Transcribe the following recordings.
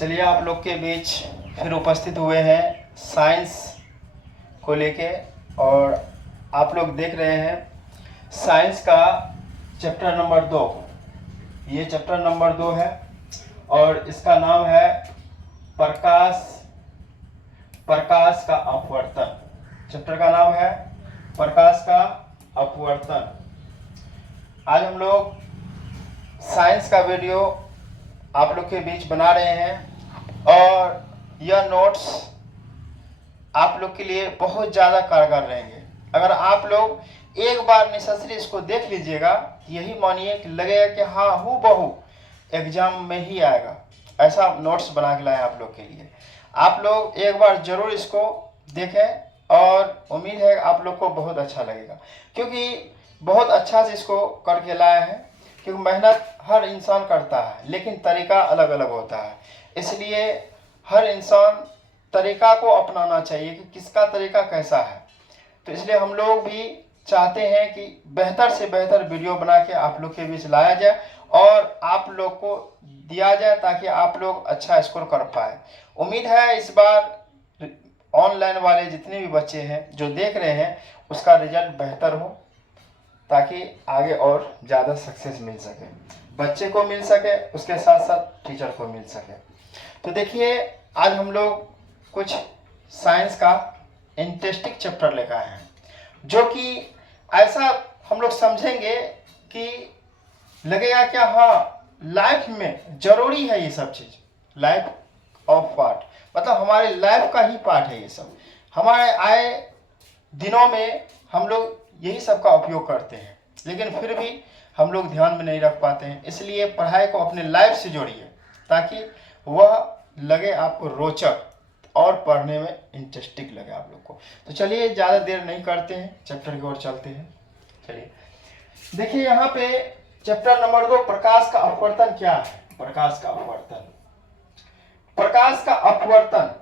चलिए आप लोग के बीच फिर उपस्थित हुए हैं साइंस को लेके। और आप लोग देख रहे हैं साइंस का चैप्टर नंबर 2। ये चैप्टर नंबर 2 है और इसका नाम है प्रकाश का अपवर्तन। चैप्टर का नाम है प्रकाश का अपवर्तन। आज हम लोग साइंस का वीडियो आप लोग के बीच बना रहे हैं और यह नोट्स आप लोग के लिए बहुत ज़्यादा कारगर रहेंगे। अगर आप लोग एक बार नेसेसरी इसको देख लीजिएगा, यही मानिए कि लगेगा कि हाँ हूबहू एग्जाम में ही आएगा। ऐसा नोट्स बना के लाए आप लोग के लिए। आप लोग एक बार ज़रूर इसको देखें और उम्मीद है आप लोग को बहुत अच्छा लगेगा, क्योंकि बहुत अच्छा से इसको करके लाया है। क्योंकि मेहनत हर इंसान करता है लेकिन तरीका अलग अलग होता है, इसलिए हर इंसान तरीका को अपनाना चाहिए कि किसका तरीका कैसा है। तो इसलिए हम लोग भी चाहते हैं कि बेहतर से बेहतर वीडियो बना के आप लोग के बीच लाया जाए और आप लोग को दिया जाए ताकि आप लोग अच्छा स्कोर कर पाए। उम्मीद है इस बार ऑनलाइन वाले जितने भी बच्चे हैं जो देख रहे हैं उसका रिजल्ट बेहतर हो, ताकि आगे और ज़्यादा सक्सेस मिल सके, बच्चे को मिल सके, उसके साथ साथ टीचर को मिल सके। तो देखिए आज हम लोग कुछ साइंस का इंटरेस्टिंग चैप्टर लेकर आए हैं, जो कि ऐसा हम लोग समझेंगे कि लगेगा क्या हाँ लाइफ में ज़रूरी है ये सब चीज़। लाइफ ऑफ पार्ट मतलब हमारे लाइफ का ही पार्ट है ये सब। हमारे आए दिनों में हम लोग यही सब का उपयोग करते हैं, लेकिन फिर भी हम लोग ध्यान में नहीं रख पाते हैं। इसलिए पढ़ाई को अपने लाइफ से जोड़िए ताकि वह लगे आपको रोचक और पढ़ने में इंटरेस्टिंग लगे आप लोग को। तो चलिए ज़्यादा देर नहीं करते हैं, चैप्टर की ओर चलते हैं। चलिए देखिए यहाँ पे चैप्टर नंबर 2 प्रकाश का अपवर्तन क्या है। प्रकाश का अपवर्तन, प्रकाश का अपवर्तन।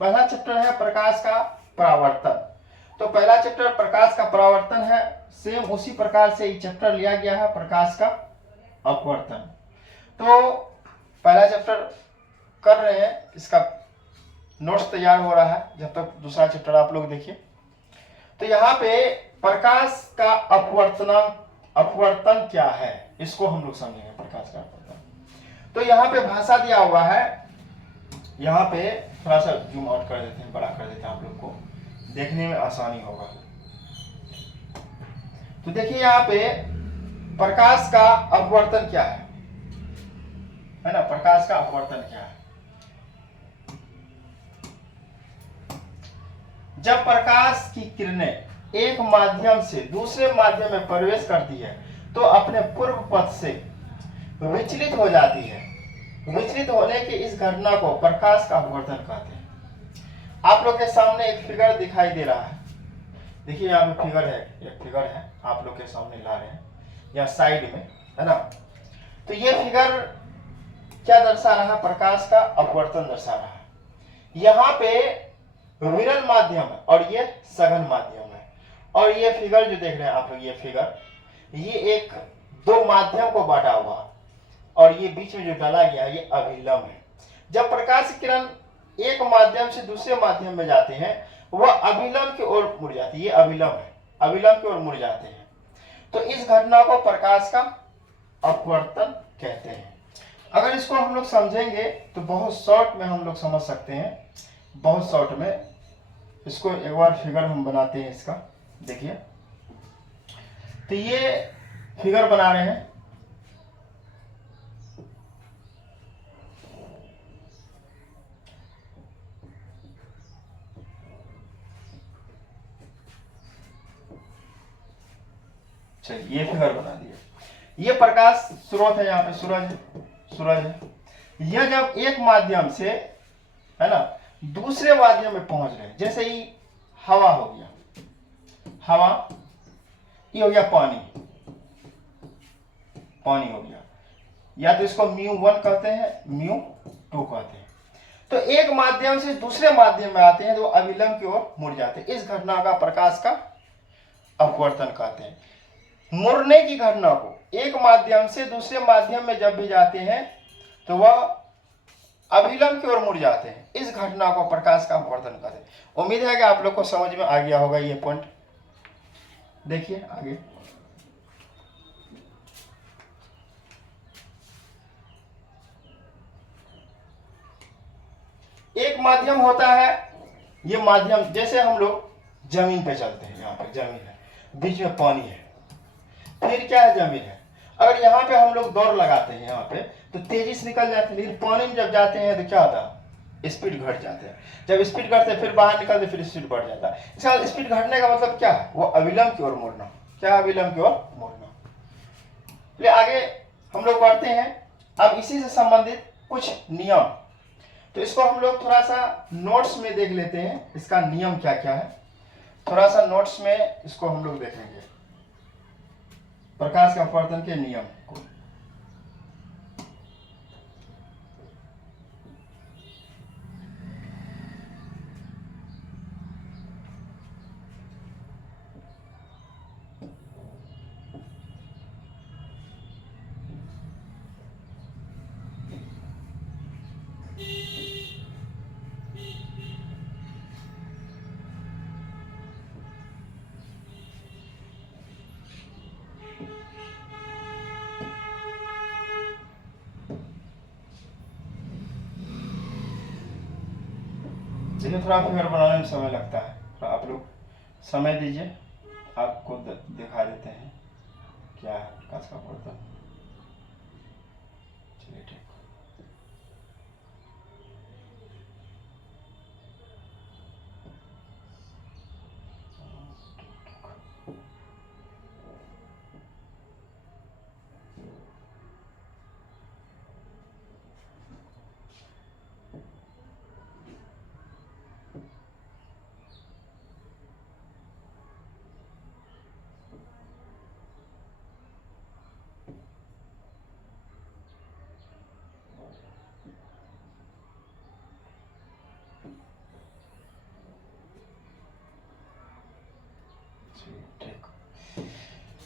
पहला चैप्टर है प्रकाश का परावर्तन। तो पहला चैप्टर प्रकाश का परावर्तन है, सेम उसी प्रकार से ये चैप्टर लिया गया है प्रकाश का अपवर्तन। तो पहला चैप्टर कर रहे हैं, इसका नोट्स तैयार हो रहा है जब तक दूसरा चैप्टर आप लोग देखिए। तो यहाँ पे प्रकाश का अपवर्तन क्या है इसको हम लोग समझेंगे। प्रकाश का अपवर्तन, तो यहाँ पे भाषा दिया हुआ है। यहाँ पे थोड़ा सा जूम आउट कर देते हैं, बड़ा कर देते हैं, आप लोग को देखने में आसानी होगा। तो देखिए यहाँ पे प्रकाश का अपवर्तन क्या है ना। प्रकाश का अपवर्तन क्या है? जब प्रकाश की किरणें एक माध्यम से दूसरे माध्यम में प्रवेश करती है तो अपने पूर्व पथ से विचलित हो जाती है। विचलित होने की इस घटना को प्रकाश का अपवर्तन कहते हैं। आप लोग के सामने एक फिगर दिखाई दे रहा है। देखिए यहाँ पे फिगर है, एक फिगर है आप लोग के सामने ला रहे हैं या साइड में, है ना। तो ये फिगर क्या दर्शा रहा है? प्रकाश का अपवर्तन दर्शा रहा है। यहाँ पे विरल माध्यम है और ये सघन माध्यम है। और ये फिगर जो देख रहे हैं आप लोग, ये फिगर ये एक दो माध्यम को बांटा हुआ और ये बीच में जो डाला गया ये अभिलंब है। जब प्रकाश की किरण एक माध्यम से दूसरे माध्यम में जाते हैं वह अभिलंब की ओर मुड़ जाती है। ये अभिलंब है, अभिलंब की ओर मुड़ जाते हैं। तो इस घटना को प्रकाश का अपवर्तन कहते हैं। अगर इसको हम लोग समझेंगे तो बहुत शॉर्ट में हम लोग समझ सकते हैं, बहुत शॉर्ट में। इसको एक बार फिगर हम बनाते हैं इसका, देखिए। तो ये फिगर बना रहे हैं। चलिए ये फिगर बना दिया। ये प्रकाश स्रोत है, यहाँ पे सूरज है। यह जब एक माध्यम से, है ना, दूसरे माध्यम में पहुंच रहे, जैसे ही हवा हो गया, हवा, ये हो गया पानी हो गया, या तो इसको μ1 कहते हैं, μ2 कहते हैं। तो एक माध्यम से दूसरे माध्यम में आते हैं तो अभिलंब की ओर मुड़ जाते हैं। इस घटना का प्रकाश का अपवर्तन कहते हैं। मुड़ने की घटना को एक माध्यम से दूसरे माध्यम में जब भी जाते हैं तो वह अभिलंब की ओर मुड़ जाते हैं। इस घटना को प्रकाश का अपवर्तन कहते हैं। उम्मीद है कि आप लोग को समझ में आ गया होगा ये पॉइंट। देखिए आगे, एक माध्यम होता है। ये माध्यम जैसे हम लोग जमीन पे चलते हैं, यहाँ पे जमीन है, बीच में पानी है, फिर क्या है, जमीन है। अगर यहाँ पे हम लोग दौड़ लगाते हैं यहाँ पे तो तेजी से निकल जाते हैं, लेकिन पानी में जब जाते हैं तो क्या होता है, स्पीड घट जाते हैं। जब स्पीड घटते हैं फिर बाहर निकलते, फिर स्पीड बढ़ जाता है। इसका स्पीड घटने का मतलब क्या है, वो अविलंब की ओर मुड़ना। क्या, अविलंब की ओर मुड़ना। चलिए आगे हम लोग बढ़ते हैं। अब इसी से संबंधित कुछ नियम, तो इसको हम लोग थोड़ा सा नोट्स में देख लेते हैं, इसका नियम क्या क्या है। थोड़ा सा नोट्स में इसको हम लोग देखेंगे, प्रकाश के अपवर्तन के नियम को। देखिए थोड़ा फिगर बनाने में समय लगता है, तो आप लोग समय दीजिए, आपको दिखा देते हैं क्या है प्रकाश का अपवर्तन। चलिए ठीक।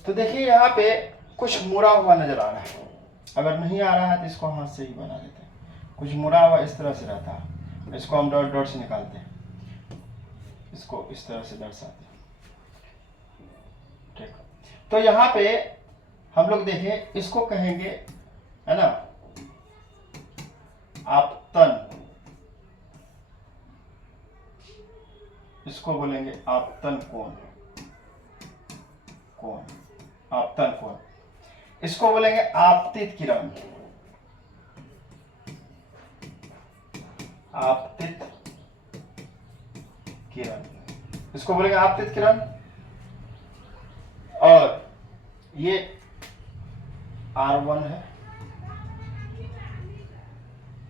तो देखिए यहाँ पे कुछ मुड़ा हुआ नजर आ रहा है। अगर नहीं आ रहा है तो इसको हाथ से ही बना देते हैं। कुछ मुड़ा हुआ इस तरह से रहता है, इसको हम डॉट डॉट से निकालते हैं, इसको इस तरह से दर्शाते हैं। ठीक, तो यहाँ पे हम लोग देखें, इसको कहेंगे, है ना, आपतन। इसको बोलेंगे आपतन कोण, कोण, आपतन कोण। इसको बोलेंगे आपतित किरण, आपतित किरण, इसको बोलेंगे आपतित किरण। और ये R1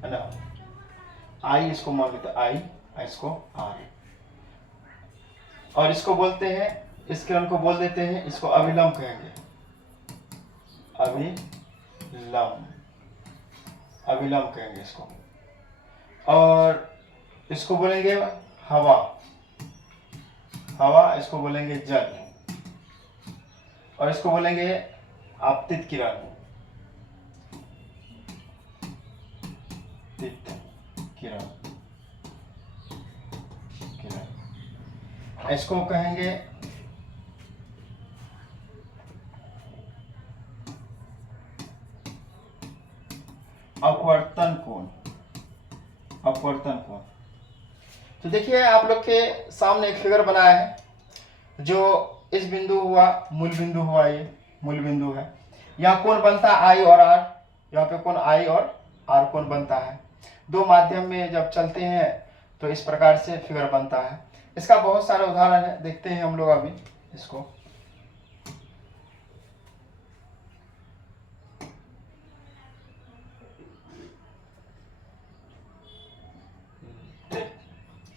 है ना, I इसको मान लेते हैं, I इसको R, और इसको बोलते हैं, इस किरण को बोल देते हैं, इसको अविलंब कहेंगे, अविलंब, अविलंब कहेंगे इसको। और इसको बोलेंगे हवा, हवा, इसको बोलेंगे जल, और इसको बोलेंगे आपतित किरण, किरण, किरण। इसको कहेंगे अपवर्तन कोण, अपवर्तन कोण। तो देखिए आप लोग के सामने एक फिगर बनाया है, जो इस बिंदु हुआ मूल बिंदु हुआ, ये मूल बिंदु है। यहाँ कोण बनता है I और R, यहाँ पे कोण I और R कोण बनता है। दो माध्यम में जब चलते हैं तो इस प्रकार से फिगर बनता है। इसका बहुत सारे उदाहरण है, देखते हैं हम लोग अभी इसको।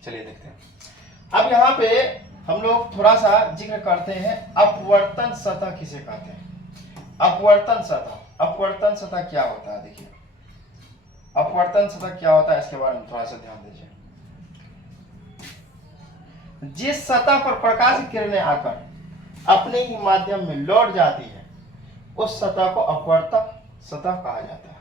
चलिए देखते हैं। अब यहाँ पे हम लोग थोड़ा सा जिक्र करते हैं, अपवर्तन सतह किसे कहते हैं। अपवर्तन सतह, अपवर्तन सतह क्या होता है, देखिए अपवर्तन सतह क्या होता है इसके बारे में थोड़ा सा ध्यान दीजिए। जिस सतह पर प्रकाश की किरणें आकर अपने ही माध्यम में लौट जाती है, उस सतह को अपवर्तक सतह कहा जाता है।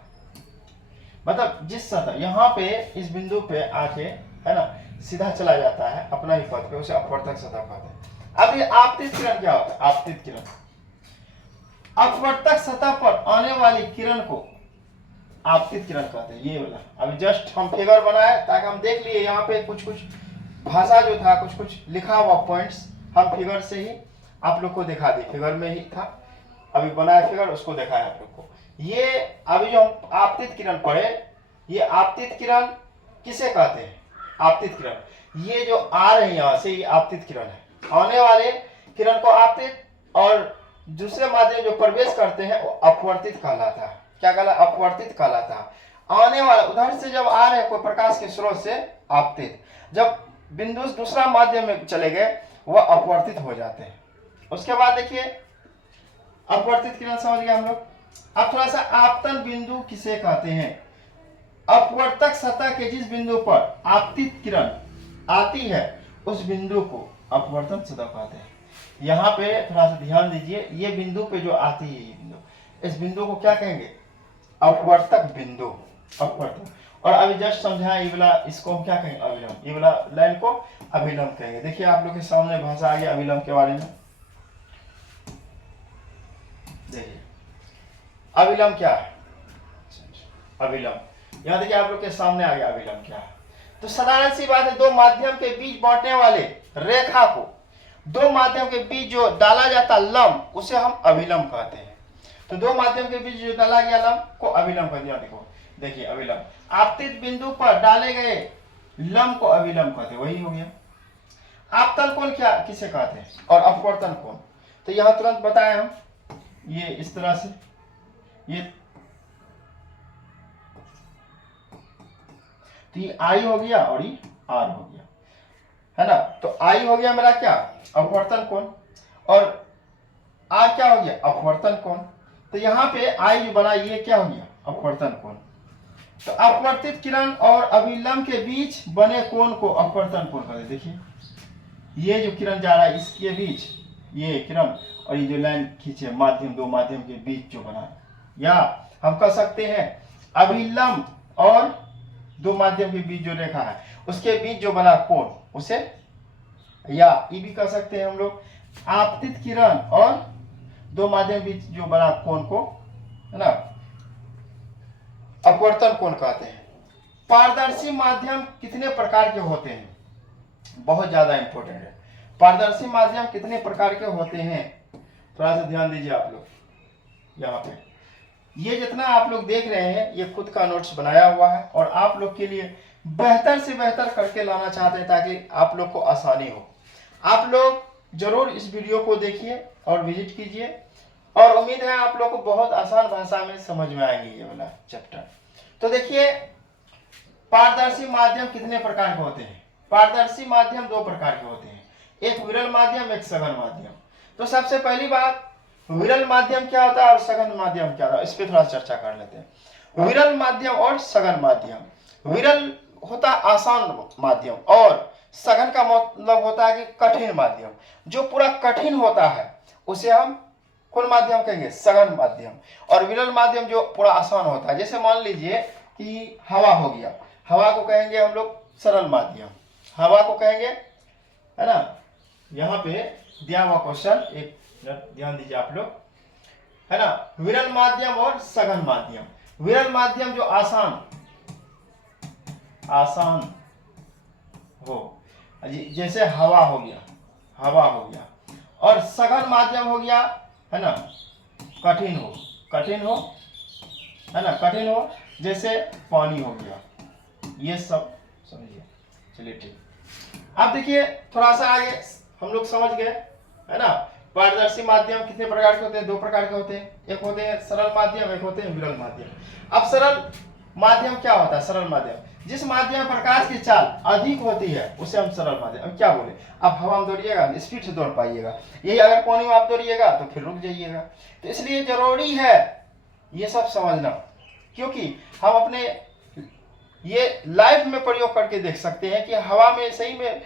मतलब जिस सतह यहाँ पे इस बिंदु पे आके, है ना, सीधा चला जाता है अपना ही पथ पे, उसे अपवर्तक सतह कहते हैं। अब ये आपतित किरण क्या होता है? आपतित किरण, अपवर्तक सतह पर आने वाली किरण को आपतित किरण कहते हैं। ये वाला अभी जस्ट हम फिगर बनाए ताकि हम देख लिए यहाँ पे कुछ कुछ भाषा जो था, कुछ कुछ लिखा हुआ पॉइंट्स हम फिगर से ही आप लोग को दिखा दी, फिगर में ही था, अभी बनाया फिगर, उसको दिखाया आप लोग को। ये अभी जो हम आपतित किरण पढ़े, ये आपतित किरण किसे कहते हैं? आपतित किरण, ये जो आ रही है यहाँ से, ये आपतित किरण है। आने वाले किरण को आपतित, और दूसरे माध्यम जो प्रवेश करते हैं वो अपवर्तित कहलाता है। क्या कहला? अपवर्तित कहलाता है। आने वाला उधर से जब आ रहे कोई प्रकाश के स्रोत से, आपतित, जब बिंदु दूसरा माध्यम में चले गए वह अपवर्तित हो जाते हैं। उसके बाद देखिए अपवर्तित किरण समझ गए हम लोग। अब थोड़ा सा आपतन बिंदु किसे कहते हैं? अपवर्तक सतह के जिस बिंदु पर आपतित किरण आती है उस बिंदु को अपवर्तन सतह कहते हैं। यहाँ पे थोड़ा सा ध्यान दीजिए, ये बिंदु पे जो आती है ये बिंदु, इस बिंदु को क्या कहेंगे? अपवर्तक बिंदु, अपवर्तक। और अभी जस्ट समझा ये वाला, इसको हम क्या कहेंगे? अभिलंब। ये वाला लाइन को अभिलंब कहेंगे। देखिए आप लोग के सामने भाषा आ गया अभिलंब के बारे में। देखिए अभिलंब क्या है? अभिलंब यहाँ देखिए आप लोग के सामने आ गया अभिलंब क्या है। तो साधारण सी बात है, दो माध्यम के बीच बांटने वाले रेखा को, दो माध्यम के बीच जो डाला जाता लंब, उसे हम अभिलंब कहते हैं। तो दो माध्यम के बीच जो डाला गया लंब को अभिलंब कहते हैं। देखो देखिए अभिलंब, आपतित बिंदु पर डाले गए लंब को अभिलंब कहते हैं, वही हो गया। आपतन कोण क्या किसे कहते हैं? और अपवर्तन कोण, तो यहाँ तुरंत बताए हम, ये इस तरह से, ये तो ये आई हो गया और ये आर हो गया, है ना। तो आई हो गया मेरा क्या? अपवर्तन कोण, और आर क्या हो गया? अपवर्तन कोण। तो यहाँ पे आई जो बना ये क्या हो गया? अपवर्तन कोण। तो अपवर्तित किरण और अभिलंब के बीच बने कोण को अपवर्तन कोण कहते हैं। देखिए ये जो किरण जा रहा है इसके बीच, ये किरण और ये जो लाइन खींचे माध्यम, दो माध्यम के बीच जो बना, या हम कह सकते हैं अभिलंब और दो माध्यम के बीच जो रेखा है उसके बीच जो बना कोण, उसे, या ये भी कह सकते हैं हम लोग आपतित किरण और दो माध्यम के बीच जो बना कोण को, है ना, अपवर्तन कोण कहते हैं। पारदर्शी माध्यम कितने प्रकार के होते हैं? बहुत ज्यादा इंपॉर्टेंट है। पारदर्शी माध्यम कितने प्रकार के होते हैं? थोड़ा सा ध्यान दीजिए आप लोग। यहाँ पे ये जितना आप लोग देख रहे हैं ये खुद का नोट्स बनाया हुआ है और आप लोग के लिए बेहतर से बेहतर करके लाना चाहते हैं ताकि आप लोग को आसानी हो। आप लोग जरूर इस वीडियो को देखिए और विजिट कीजिए, और उम्मीद है आप लोग को बहुत आसान भाषा में समझ में आएंगे ये वाला चैप्टर। तो देखिए पारदर्शी माध्यम कितने प्रकार के होते हैं? पारदर्शी माध्यम दो प्रकार के होते हैं, एक विरल माध्यम, एक सघन माध्यम। तो सबसे पहली बात, विरल माध्यम क्या होता है और सघन माध्यम क्या होता है, इस पे थोड़ा चर्चा कर लेते हैं। विरल माध्यम और सघन माध्यम। विरल होता है आसान माध्यम और सघन का मतलब होता है कि कठिन माध्यम। जो पूरा कठिन होता है उसे हम कौन माध्यम कहेंगे? सघन माध्यम। और विरल माध्यम जो पूरा आसान होता है, जैसे मान लीजिए कि हवा हो गया, हवा को कहेंगे हम लोग सरल माध्यम, हवा को कहेंगे, है ना। यहाँ पे दिया हुआ क्वेश्चन एक ध्यान दीजिए आप लोग, है ना। विरल माध्यम और सघन माध्यम। विरल माध्यम जो आसान हो, जैसे हवा हो गया, हवा हो गया। और सघन माध्यम हो गया, है ना, कठिन हो, है ना, कठिन हो, जैसे पानी हो गया। ये सब समझिए। चलिए ठीक, अब देखिए थोड़ा सा आगे हम लोग समझ गए, है ना। पारदर्शी माध्यम कितने प्रकार के होते हैं? दो प्रकार के होते हैं, एक होते हैं सरल माध्यम, एक होते हैं विरल माध्यम। अब सरल माध्यम क्या होता है? सरल माध्यम जिस माध्यम में प्रकाश की चाल अधिक होती है उसे हम सरल माध्यम। अब क्या बोले, आप हवा में दौड़िएगा स्पीड से दौड़ पाइएगा, यही अगर पानी में आप दौड़िएगा तो फिर रुक जाइएगा। तो इसलिए जरूरी है ये सब समझना, क्योंकि हम अपने ये लाइफ में प्रयोग करके देख सकते हैं कि हवा में सही में,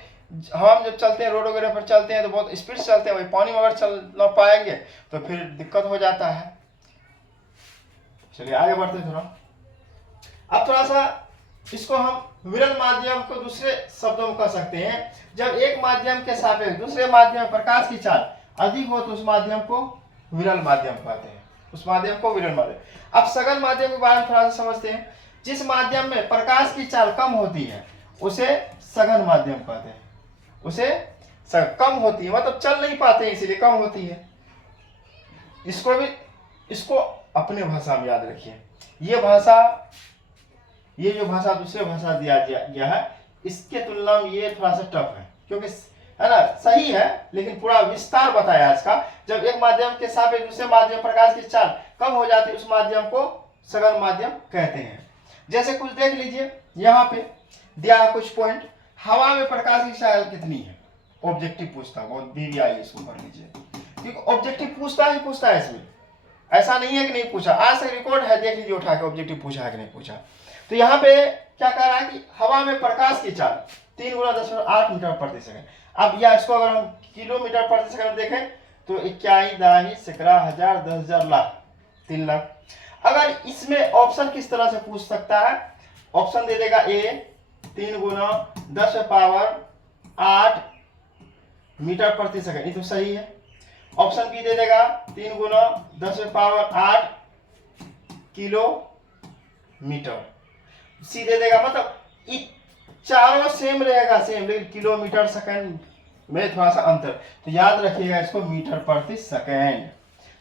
हवा में जब चलते हैं, रोड वगैरह पर चलते हैं तो बहुत स्पीड से चलते हैं, वही पानी में अगर चल ना पाएंगे तो फिर दिक्कत हो जाता है। चलिए आगे बढ़ते हैं थोड़ा। अब थोड़ा सा इसको हम विरल माध्यम को दूसरे शब्दों में कह सकते हैं। जब एक माध्यम के सापेक्ष दूसरे माध्यम प्रकाश की चाल अधिक हो तो उस माध्यम को विरल माध्यम कहते हैं, उस माध्यम को विरल माध्यम। अब सघन माध्यम के बारे में थोड़ा सा समझते हैं। जिस माध्यम में प्रकाश की चाल कम होती है उसे सघन माध्यम कहते हैं, उसे कम होती है मतलब चल नहीं पाते इसीलिए कम होती है। इसको अपने भाषा में याद रखिए। ये जो भाषा दूसरे भाषा दिया गया है इसके तुलना में ये थोड़ा सा टफ है, क्योंकि है ना सही है लेकिन पूरा विस्तार बताया इसका। जब एक माध्यम के सापेक्ष दूसरे माध्यम प्रकाश की चाल कम हो जाती है उस माध्यम को सघन माध्यम कहते हैं। जैसे कुछ देख लीजिए, यहाँ पे दिया है कुछ पॉइंट। हवा में प्रकाश की चाल कितनी है, ऑब्जेक्टिव पूछता है, बहुत BVI इसको कर लीजिए, क्योंकि ऑब्जेक्टिव पूछता है इसमें, ऐसा नहीं है कि नहीं पूछा। आज तक रिकॉर्ड है, देख लीजिए उठा के ऑब्जेक्टिव पूछा है कि नहीं पूछा। तो यहाँ पे क्या कह रहा है कि हवा में प्रकाश की चाल 3 × 10⁸ मीटर प्रति सेकंड। अब या इसको अगर हम किलोमीटर प्रति सेकंड देखें तो 21 दाही सैकड़ा हजार 10,000 लाख 3 लाख। अगर इसमें ऑप्शन किस तरह से पूछ सकता है, ऑप्शन दे देगा A 3 × 10⁸ मीटर प्रति सेकंड, ये तो सही है। ऑप्शन बी दे देगा 3 × 10⁸ किलोमीटर, सी दे देगा। मतलब चारों सेम रहेगा, सेम, लेकिन किलोमीटर सेकंड में थोड़ा सा अंतर, तो याद रखिएगा इसको मीटर प्रति सेकंड।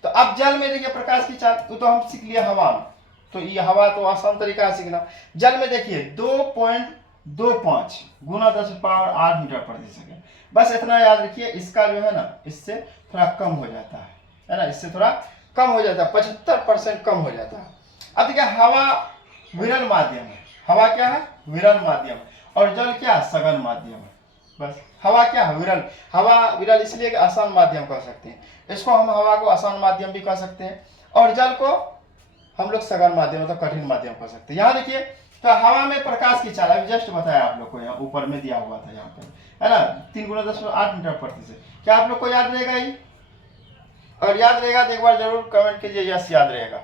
तो अब जल में देखिए प्रकाश की चाल तो हम सीख लिया हवा में, तो ये हवा तो आसान तरीका है सीखना। जल में देखिए 2.25 × 10⁸ मीटर प्रति सेकंड, बस इतना याद रखिए। इसका जो है ना इससे थोड़ा कम हो जाता है ना, इससे थोड़ा कम हो जाता है, 75% कम हो जाता है। अब देखिए हवा विरल माध्यम है, हवा क्या है विरल माध्यम, और जल क्या सघन माध्यम है। बस हवा क्या है विरल, हवा विरल इसलिए कि आसान माध्यम कह सकते हैं, इसको हम हवा को आसान माध्यम भी कह सकते हैं, और जल को हम लोग सघन माध्यम मतलब कठिन माध्यम कह सकते हैं। यहाँ देखिए तो हवा में प्रकाश की चाल अभी जस्ट बताया आप लोग को, यहाँ ऊपर में दिया हुआ था यहाँ पे, है ना 3 × 10⁸ मीटर प्रति सेकंड। क्या आप लोग को याद रहेगा ये? अगर याद रहेगा तो एक बार जरूर कमेंट कीजिए यस याद रहेगा।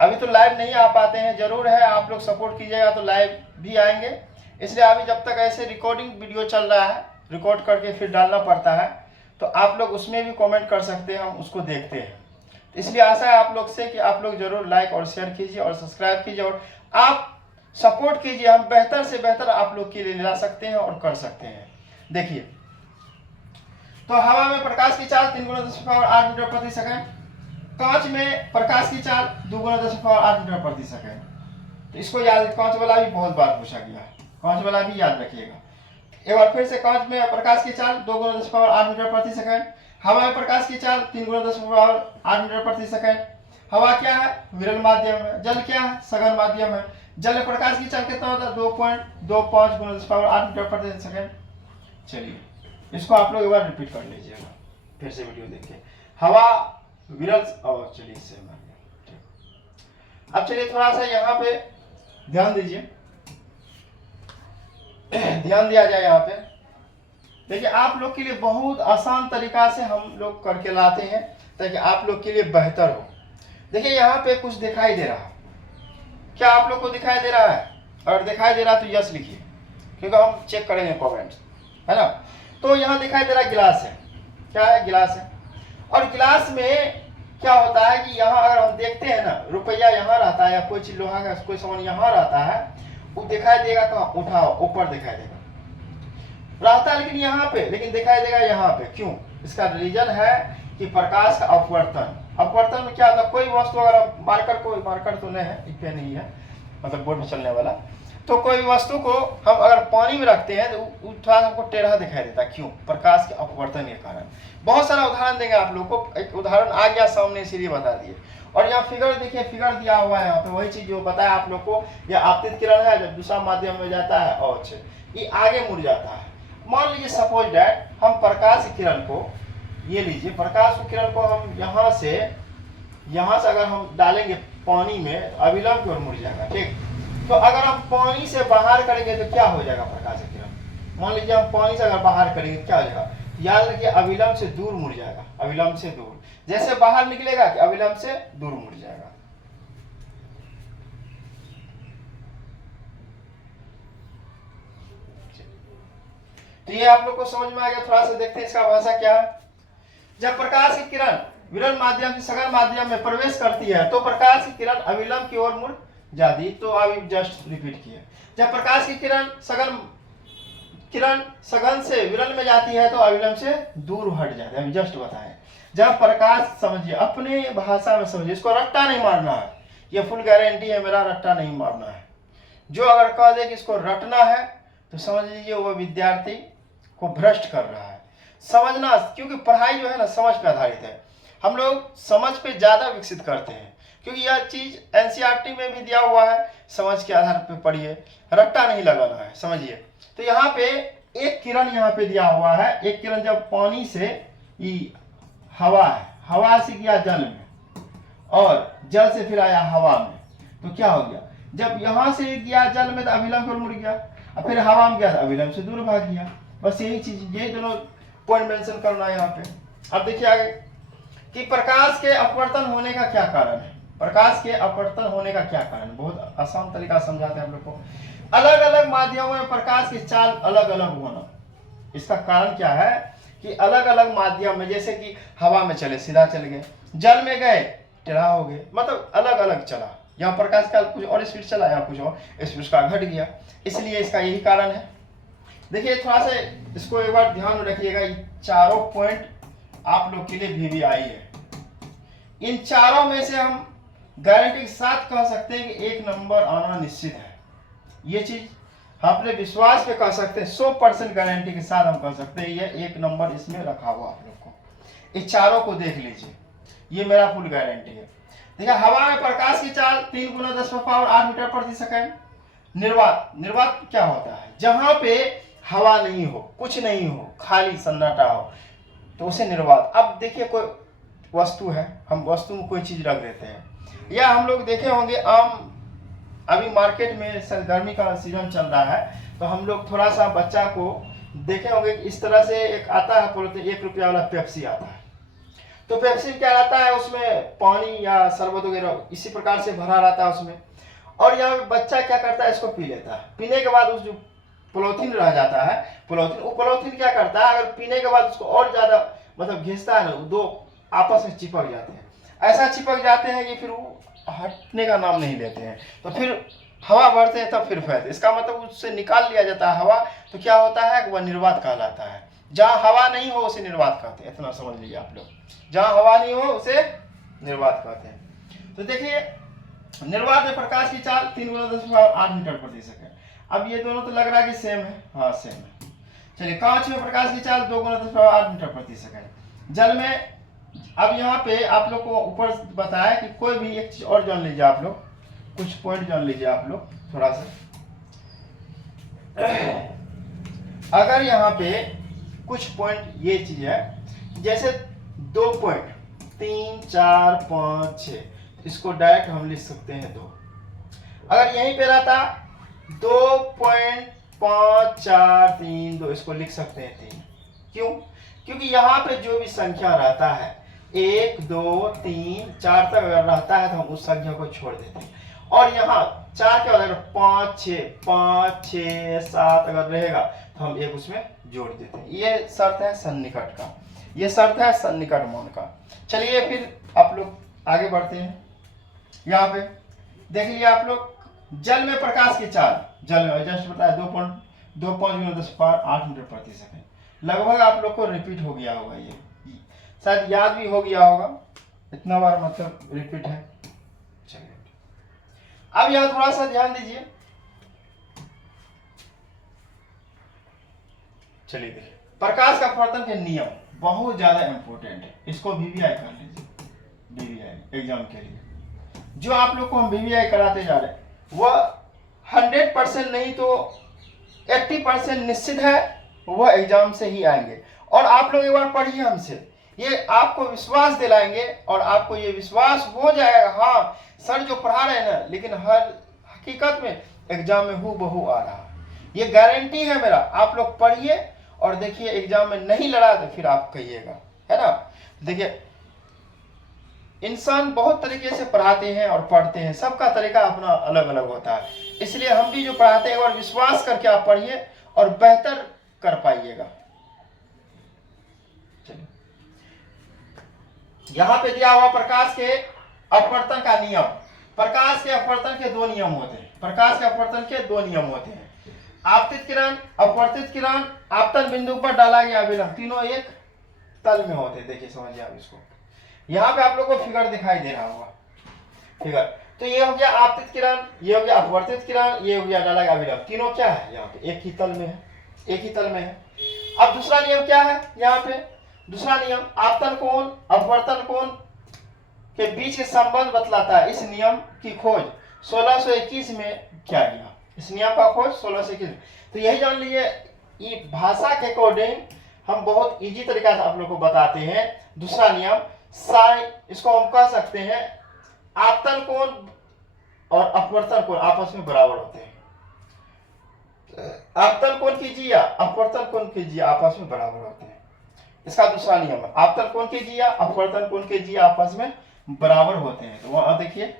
अभी तो लाइव नहीं आ पाते हैं, जरूर है आप लोग सपोर्ट कीजिएगा तो लाइव भी आएंगे। इसलिए अभी जब तक ऐसे रिकॉर्डिंग वीडियो चल रहा है, रिकॉर्ड करके फिर डालना पड़ता है, तो आप लोग उसमें भी कमेंट कर सकते हैं, हम उसको देखते हैं। इसलिए आशा है आप लोग से कि आप लोग जरूर लाइक और शेयर कीजिए और सब्सक्राइब कीजिए, और आप सपोर्ट कीजिए, हम बेहतर से बेहतर आप लोग के लिए ला सकते हैं और कर सकते हैं। देखिए तो हवा में प्रकाश की चाल 3 × 10⁸ मीटर प्रति सेकंड, कांच में प्रकाश की चाल 2 × 10⁸ मीटर प्रति सेकंड। तो इसको याद, कांच वाला भी बहुत बार पूछा गया है, कांच वाला भी याद रखिएगा। एक बार फिर से, कांच में प्रकाश की चाल 2 × 10⁸ मीटर प्रति सेकंड, हवा में प्रकाश की चाल 3 × 10⁸ मीटर प्रति सेकंड। हवा क्या है विरल माध्यम है, जल क्या है सघन माध्यम है। जल में प्रकाश की चाल कितना होता है 2.25 × 10⁸ मीटर प्रति सेकंड। चलिए इसको आप लोग एक बार रिपीट कर लीजिएगा फिर से वीडियो देख के। हवा विरल, और चलिए इससे अब चलिए थोड़ा सा यहाँ पे ध्यान दीजिए, ध्यान दिया जाए यहाँ पे। देखिए आप लोग के लिए बहुत आसान तरीका से हम लोग करके लाते हैं ताकि आप लोग के लिए बेहतर हो। देखिए यहाँ पे कुछ दिखाई दे रहा है, क्या आप लोग को दिखाई दे रहा है? अगर दिखाई दे रहा है तो यस लिखिए, क्योंकि हम चेक करेंगे कमेंट्स, है ना। तो यहाँ दिखाई दे रहा है गिलास है, क्या है गिलास है, और गिलास में क्या होता है कि यहाँ अगर हम देखते हैं ना, रुपया यहाँ रहता है या कोई चीज लोहा का कोई सामान यहाँ रहता है, वो दिखाई देगा कहाँ, उठाओ ऊपर दिखाई देगा रहता है, लेकिन यहाँ पे, लेकिन दिखाई देगा यहाँ पे। क्यों? इसका रीजन है कि प्रकाश का अपवर्तन। अपवर्तन में क्या होता है, कोई वस्तु अगर मार्कर तो नहीं है, पेन नहीं है, मतलब बोर्ड में चलने वाला, तो कोई वस्तु को हम अगर पानी में रखते हैं तो थोड़ा हमको टेढ़ा दिखाई देता है। क्यों? प्रकाश के अपवर्तन के कारण। बहुत सारा उदाहरण देंगे आप लोग को, एक उदाहरण आ गया सामने इसीलिए बता दिए। और यहाँ फिगर देखिए, फिगर दिया हुआ है यहाँ पे, वही चीज जो बताया आप लोग को। यह आपतित किरण है, जब दूसरा माध्यम में जाता है और ये आगे मुड़ जाता है। मान लीजिए सपोज डैट हम प्रकाश की किरण को, ये लीजिए प्रकाश की किरण को हम यहाँ से अगर हम डालेंगे पानी में तो अविलंब की ओर मुड़ जाएगा, ठीक। तो अगर हम पानी से बाहर करेंगे तो क्या हो जाएगा प्रकाश की किरण? मान लीजिए हम पानी से अगर बाहर करेंगे क्या हो जाएगा? याद रखिए अविलंब से दूर मुड़ जाएगा, अविलंब से दूर। जैसे बाहर निकलेगा कि अविलंब से दूर मुड़ जाएगा। तो ये आप लोग को समझ में आ गया। थोड़ा सा देखते हैं इसका भाषा क्या है। जब प्रकाश की किरण विरल माध्यम से सघन माध्यम में प्रवेश करती है तो प्रकाश की किरण अविलंब की ओर मुड़ जाती। तो अभी जस्ट रिपीट किया। जब प्रकाश की किरण सघन से विरल में जाती है तो अविलंब से दूर हट जाती है। अभी जस्ट बताएं। जब प्रकाश, समझिए अपने भाषा में समझिए, इसको रट्टा नहीं मारना है, ये फुल गारंटी है मेरा, रट्टा नहीं मारना है। जो अगर कह दे कि इसको रटना है तो समझ लीजिए वो विद्यार्थी को भ्रष्ट कर रहा है। समझना, क्योंकि पढ़ाई जो है ना समझ पे आधारित है। हम लोग समझ पे ज्यादा विकसित करते हैं, क्योंकि यह चीज एनसीईआरटी में भी दिया हुआ है, समझ के आधार पे पढ़िए, रट्टा नहीं लगाना है, समझिए। तो यहाँ पे एक किरण यहाँ पे दिया हुआ है। एक किरण जब पानी से हवा है, हवा से गया जल में और जल से फिर आया हवा में, तो क्या हो गया, जब यहाँ से गया जल में तो अभिलंब पर मुड़ गया, और फिर हवा में गया तो अभिलंब से दूर भाग गया। बस यही चीज, ये दोनों पॉइंट मेंशन करना है यहाँ पे। अब देखिए आगे कि प्रकाश के अपवर्तन होने का क्या कारण है। प्रकाश के अपवर्तन होने का क्या कारण, बहुत आसान तरीका समझाते हैं हम लोग को। अलग अलग माध्यमों में प्रकाश की चाल अलग अलग होना, इसका कारण क्या है कि अलग अलग माध्यम में, जैसे कि हवा में चले सीधा चल गए, जल में गए टेढ़ा हो गए, मतलब अलग अलग चला। यहाँ प्रकाश का कुछ और स्पीड चला, यहाँ कुछ और स्पीड का घट गया, इसलिए इसका यही कारण है। देखिए थोड़ा सा इसको एक बार ध्यान में रखिएगा। ये चारों पॉइंट आप लोग के लिए VVI है। इन चारों में से हम गारंटी के साथ कह सकते हैं कि 1 नंबर आना निश्चित है। ये चीज हम अपने विश्वास पे कह सकते हैं, 100% गारंटी के साथ हम कह सकते हैं ये 1 नंबर इसमें रखा हुआ आप लोग को। इस चारों को देख लीजिए, ये मेरा फुल गारंटी है। देखिए हवा में प्रकाश की चाल 3 × 10⁸ मीटर प्रति सेकंड। निर्वात, निर्वात क्या होता है, जहां पे हवा नहीं हो, कुछ नहीं हो, खाली सन्नाटा हो, तो उसे निर्वात। अब देखिए कोई वस्तु है, हम वस्तु में कोई चीज रख देते हैं, या हम लोग देखे होंगे आम, अभी मार्केट में गर्मी का सीजन चल रहा है, तो हम लोग थोड़ा सा बच्चा को देखे होंगे इस तरह से एक आता है, बोलते 1 रुपया वाला पेप्सी आता है। तो पेप्सी क्या रहता है, उसमें पानी या शरबत वगैरह इसी प्रकार से भरा रहता है उसमें, और यह बच्चा क्या करता है, इसको पी लेता है। पीने के बाद उस जो पोलोथीन रह जाता है, पोलोथीन क्या करता है, अगर पीने के बाद उसको और ज्यादा मतलब घिसता है ना, दो आपस में चिपक जाते हैं। ऐसा चिपक जाते हैं कि फिर वो हटने का नाम नहीं लेते हैं, तो फिर हवा भरते हैं तब फिर फैलते। इसका मतलब उससे निकाल लिया जाता है हवा, तो क्या होता है, वह निर्वात कहलाता है। जहाँ हवा नहीं हो उसे निर्वात कहते हैं, इतना समझ लीजिए आप लोग। जहाँ हवा नहीं हो उसे निर्वात कहते हैं। तो देखिए निर्वात में प्रकाश की चाल 3 × 10⁸ मीटर प्रति सेकंड। अब ये दोनों तो लग रहा है कि सेम है, हाँ सेम है। चलिए कांच में प्रकाश की चाल 2 × 10⁸ मीटर प्रति सेकंड। जल में, अब यहाँ पे आप लोग को ऊपर बताया कि कोई भी एक चीज और जान लीजिए आप लोग, कुछ पॉइंट जान लीजिए आप लोग थोड़ा सा। अगर यहाँ पे कुछ पॉइंट ये चीज है, जैसे 2 पॉइंट 3 4 5 6, इसको डायरेक्ट हम लिख सकते हैं 2। अगर यहीं पे रहता 2.5432, इसको लिख सकते हैं 3। क्यों, क्योंकि यहाँ पे जो भी संख्या रहता है 1 2 3 4 तक अगर रहता है तो हम उस संख्या को छोड़ देते हैं, और यहाँ 4 के बाद अगर 5 6 7 अगर रहेगा तो हम एक उसमें जोड़ देते हैं। ये शर्त है सन्निकट का, ये शर्त है सन्निकट मान का। चलिए फिर आप लोग आगे बढ़ते हैं। यहाँ पे देख लिया आप लोग, जल में प्रकाश की चाल, जल में जस्ट बताया 2.25 × 10⁸ मीटर प्रति सेकंड। लगभग आप लोग को रिपीट हो गया होगा, ये शायद याद भी हो गया होगा, इतना बार मतलब रिपीट है। चलिए अब यहाँ थोड़ा सा ध्यान दीजिए। चलिए देखिए प्रकाश का अपवर्तन के नियम बहुत ज्यादा इंपॉर्टेंट है, इसको VVI कर लीजिए, VVI एग्जाम के लिए। जो आप लोग को हम VVI कराते जा रहे हैं वह 100% नहीं तो 80% निश्चित है वह एग्जाम से ही आएंगे। और आप लोग एक बार पढ़िए हमसे, ये आपको विश्वास दिलाएंगे और आपको ये विश्वास हो जाएगा, हाँ सर जो पढ़ा रहे हैं ना, लेकिन हर हकीकत में एग्जाम में हूबहू आ रहा, ये गारंटी है मेरा। आप लोग पढ़िए और देखिए एग्जाम में नहीं लड़ा तो फिर आप कहिएगा, है ना। देखिए इंसान बहुत तरीके से पढ़ाते हैं और पढ़ते हैं, सबका तरीका अपना अलग अलग होता है, इसलिए हम भी जो पढ़ाते हैं और विश्वास करके आप पढ़िए और बेहतर कर पाइएगा। चलिए, यहां पे दिया हुआ प्रकाश के अपवर्तन का नियम। प्रकाश के अपवर्तन के दो नियम होते हैं। प्रकाश के अपवर्तन के दो नियम होते हैं। आपतित किरण, अपवर्तित किरण, आपतन बिंदु पर डाला गया विलंब, तीनों एक तल में होते हैं। देखिए समझिए आप इसको। यहाँ पे आप लोग को फिगर दिखाई दे रहा होगा, फिगर। तो ये हो गया आपतित किरण, ये हो गया अपवर्तित किरण, ये हो गया डाला गया विलंब। तीनों क्या है यहाँ पे एक ही तल में है, एक ही तल में है। अब दूसरा नियम क्या है यहाँ पे? दूसरा नियम आपतन कोण अपवर्तन कोण के बीच के संबंध बतलाता है। इस नियम की खोज 1621 में किया गया। इस नियम का खोज 1621 में। तो यही जान लीजिए, ये भाषा के अकॉर्डिंग हम बहुत इजी तरीका से आप लोग को बताते हैं। दूसरा नियम साइन, इसको हम कह सकते हैं आपतन कोण और अपवर्तन कोण आपस में बराबर होते हैं। आपतन कोण कीजिए या अपवर्तन कोण कीजिए आपस में बराबर होते हैं। इसका दूसरा नियम है आपतन कोण कीजिए या अपवर्तन कोण कीजिए आपस में बराबर होते हैं। तो वहां देखिए,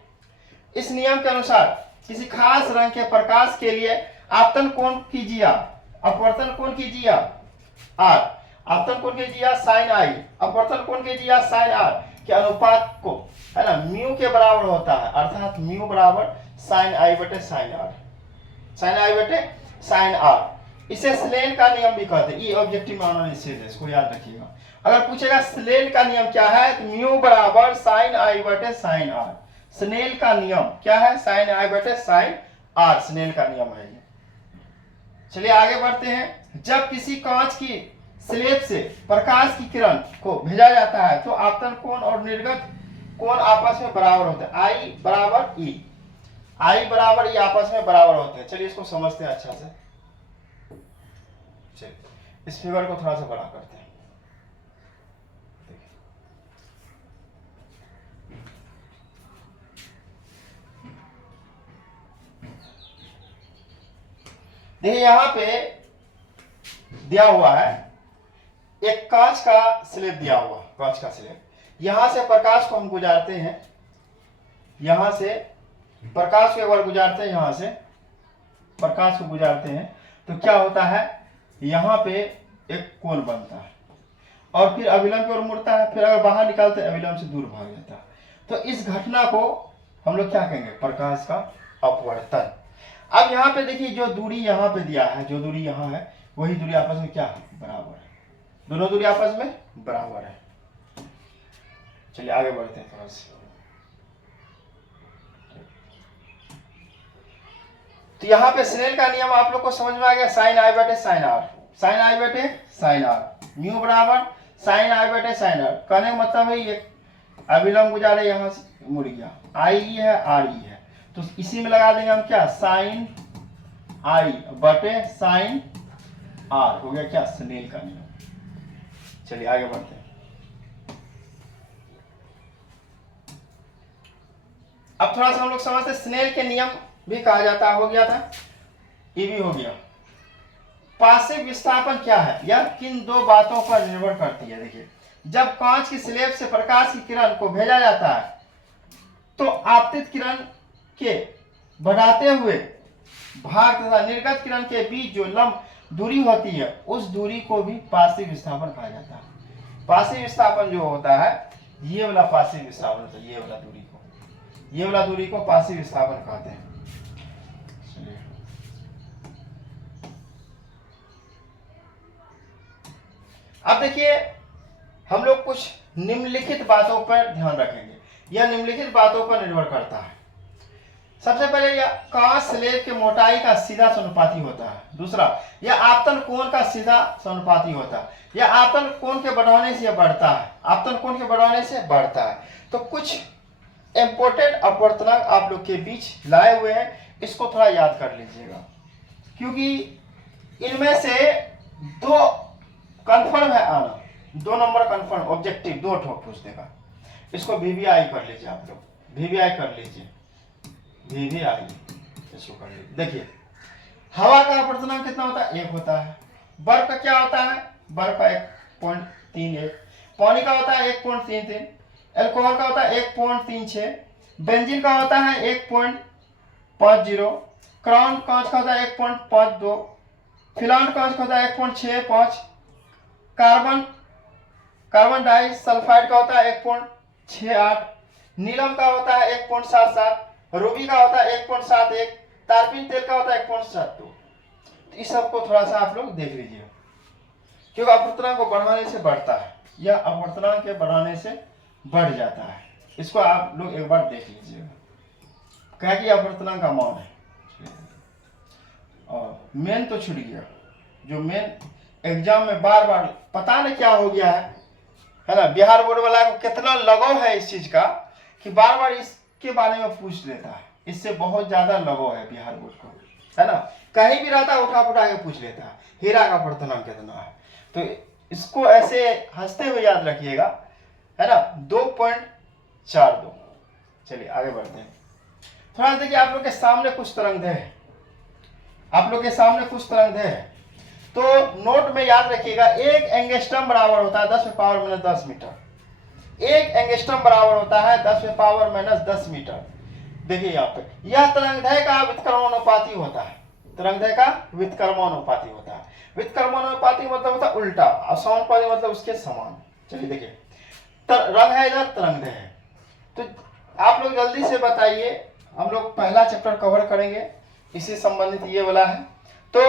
इस नियम के अनुसार किसी खास रंग के प्रकाश के लिए आपतन कोण कीजिए, अपवर्तन कोण कीजिए आर, आपतन कोण कीजिए साइन आई, अपवर्तन कोण कीजिए साइन आर के अनुपात को, है ना, म्यू के बराबर होता है। अर्थात म्यू बराबर साइन आई बटे साइन आर, साइन आई बटे साइन आर। इसे स्नेल का नियम भी कहते हैं। ये ऑब्जेक्टिव में आना निषेध है, इसको याद रखिएगा। अगर पूछेगा स्नेल का नियम क्या है, तो म्यू बराबर साइन आई बटे साइन आर। स्नेल का नियम क्या है? साइन आई बटे साइन आर, स्नेल का नियम है ये। चलिए आगे बढ़ते हैं। जब किसी कांच की स्लेब से प्रकाश की किरण को भेजा जाता है तो आपतन कोण और निर्गत कोण आपस में बराबर होते हैं। आई बराबर ई, आई बराबर ई आपस में बराबर होते हैं। चलिए इसको समझते हैं अच्छा से। चलिए इस फिगर को थोड़ा सा बड़ा करते हैं। देखिए यहां पे दिया हुआ है एक कांच का स्लेब दिया हुआ, कांच का स्लेब। यहां से प्रकाश को हम गुजारते हैं, यहां से प्रकाश को एक बार गुजारते हैं, यहां से प्रकाश को गुजारते हैं तो क्या होता है, यहां पे एक कोण बनता है और फिर अविलंब की ओर मुड़ता है। फिर अगर बाहर निकालते हैं अविलंब से दूर भाग जाता है। तो इस घटना को हम लोग क्या कहेंगे? प्रकाश का अपवर्तन। अब यहाँ पे देखिए, जो दूरी यहाँ पे दिया है, जो दूरी यहाँ है, वही दूरी आपस में क्या है? बराबर है। दोनों दूरी आपस में बराबर है। चलिए आगे बढ़ते हैं थोड़ा सा। तो यहाँ पे स्नेल का नियम आप लोग को समझ में आ गया। साइन आई बटे साइन आर, साइन आई बटे साइन आर, म्यू बराबर साइन आई बटे साइन आर। कहने का मतलब है ये अविलंब गुजारे, यहाँ से मुड़ गया, आई ई है आर ई है, तो इसी में लगा देंगे हम क्या? साइन आई बटे साइन आर, हो गया क्या? स्नेल का नियम। चलिए आगे बढ़ते हैं। अब थोड़ा सा हम लोग समझते, स्नेल के नियम भी कहा जाता है, हो गया था, ये भी हो गया। पाशिव विस्थापन क्या है? यह किन दो बातों पर निर्भर करती है? देखिए, जब कांच की स्लेब से प्रकाश की किरण को भेजा जाता है तो आपतित किरण के बढ़ाते हुए भाग तथा निर्गत किरण के बीच जो लंब दूरी होती है उस दूरी को भी पाशिव विस्थापन कहा जाता है। पाशिव विस्थापन जो होता है, ये वाला पाशिव विस्थापन होता है, ये वाला दूरी को, ये वाला दूरी को पाशिव विस्थापन कहते हैं। अब देखिए, हम लोग कुछ निम्नलिखित बातों पर ध्यान रखेंगे। यह निम्नलिखित बातों पर निर्भर करता है। सबसे पहले यह कांच स्लेब के मोटाई का सीधा समानुपाती होता है। दूसरा, यह आपतन कोण का सीधा समानुपाती होता है। यह आपतन कोण के बढ़ाने से बढ़ता है, आपतन कोण के बढ़ाने से बढ़ता है। तो कुछ इंपोर्टेंट अपवर्तनांक आप लोग के बीच लाए हुए हैं, इसको थोड़ा याद कर लीजिएगा, क्योंकि इनमें से दो कंफर्म है आना, 2 नंबर कंफर्म ऑब्जेक्टिव, 2 ठोक पूछ देगा। इसको वीवीआई कर लीजिए आप लोग, वीवीआई कर लीजिए, वीवीआई इसको कर लीजिए। देखिए, हवा का अपवर्तनांक कितना होता है? 1 होता है। बर्फ का क्या होता है? बर्फ का 1.31। पानी का होता है 1.33। अल्कोहल का होता है 1.36। बेंजीन का होता है 1.50। क्राउन कांच का होता है 1.52। फिलॉन का औसत होता है 1.65, कार्बन डाइसल्फाइड का होता है 1.68, नीलम का होता है 1.77, रूबी का होता है 1.71, तारपीन तेल का होता है 1.72। तो इस सबको थोड़ा सा आप लोग देख लीजिए, क्योंकि अपवर्तनांक को बढ़ाने से बढ़ता है या अपवर्तनांक के बढ़ाने से बढ़ जाता है। इसको आप लोग एक बार देख लीजिएगा, क्या कि अपवर्तनांक का मान है। और मेन तो छूट गया, जो मेन एग्जाम में बार बार पता नहीं क्या हो गया है ना, बिहार बोर्ड वाला को कितना लगाव है इस चीज का कि बार बार इसके बारे में पूछ लेता है। इससे बहुत ज्यादा लगाव है बिहार बोर्ड को, है ना, कहीं भी रहता है उठा पुठा के पूछ लेता है हीरा का अपवर्तनांक कितना है। तो इसको ऐसे हंसते हुए याद रखिएगा, है ना, 2.42। चलिए आगे बढ़ते हैं। थोड़ा देखिए, आप लोग के सामने कुछ तरंगदैर्घ्य है, आप लोग के सामने कुछ तरंगदैर्घ्य है। तो नोट में याद रखिएगा, एक एंगस्ट्रम बराबर होता है 10⁻⁻10 मीटर। एक एंगस्ट्रम बराबर होता है 10⁻⁻10 मीटर। देखिए यहाँ पे, यह तरंगदैर्घ्य का व्युत्क्रमानुपाती होता है। तरंगदैर्घ्य का व्युत्क्रमानुपाती होता है। व्युत्क्रमानुपाती मतलब होता है उल्टा, और समानुपाती मतलब उसके समान। चलिए देखिए, रंग है इधर, तरंगदैर्घ्य है। तो आप लोग जल्दी से बताइए, हम लोग पहला चैप्टर कवर करेंगे, इससे संबंधित ये वाला है। तो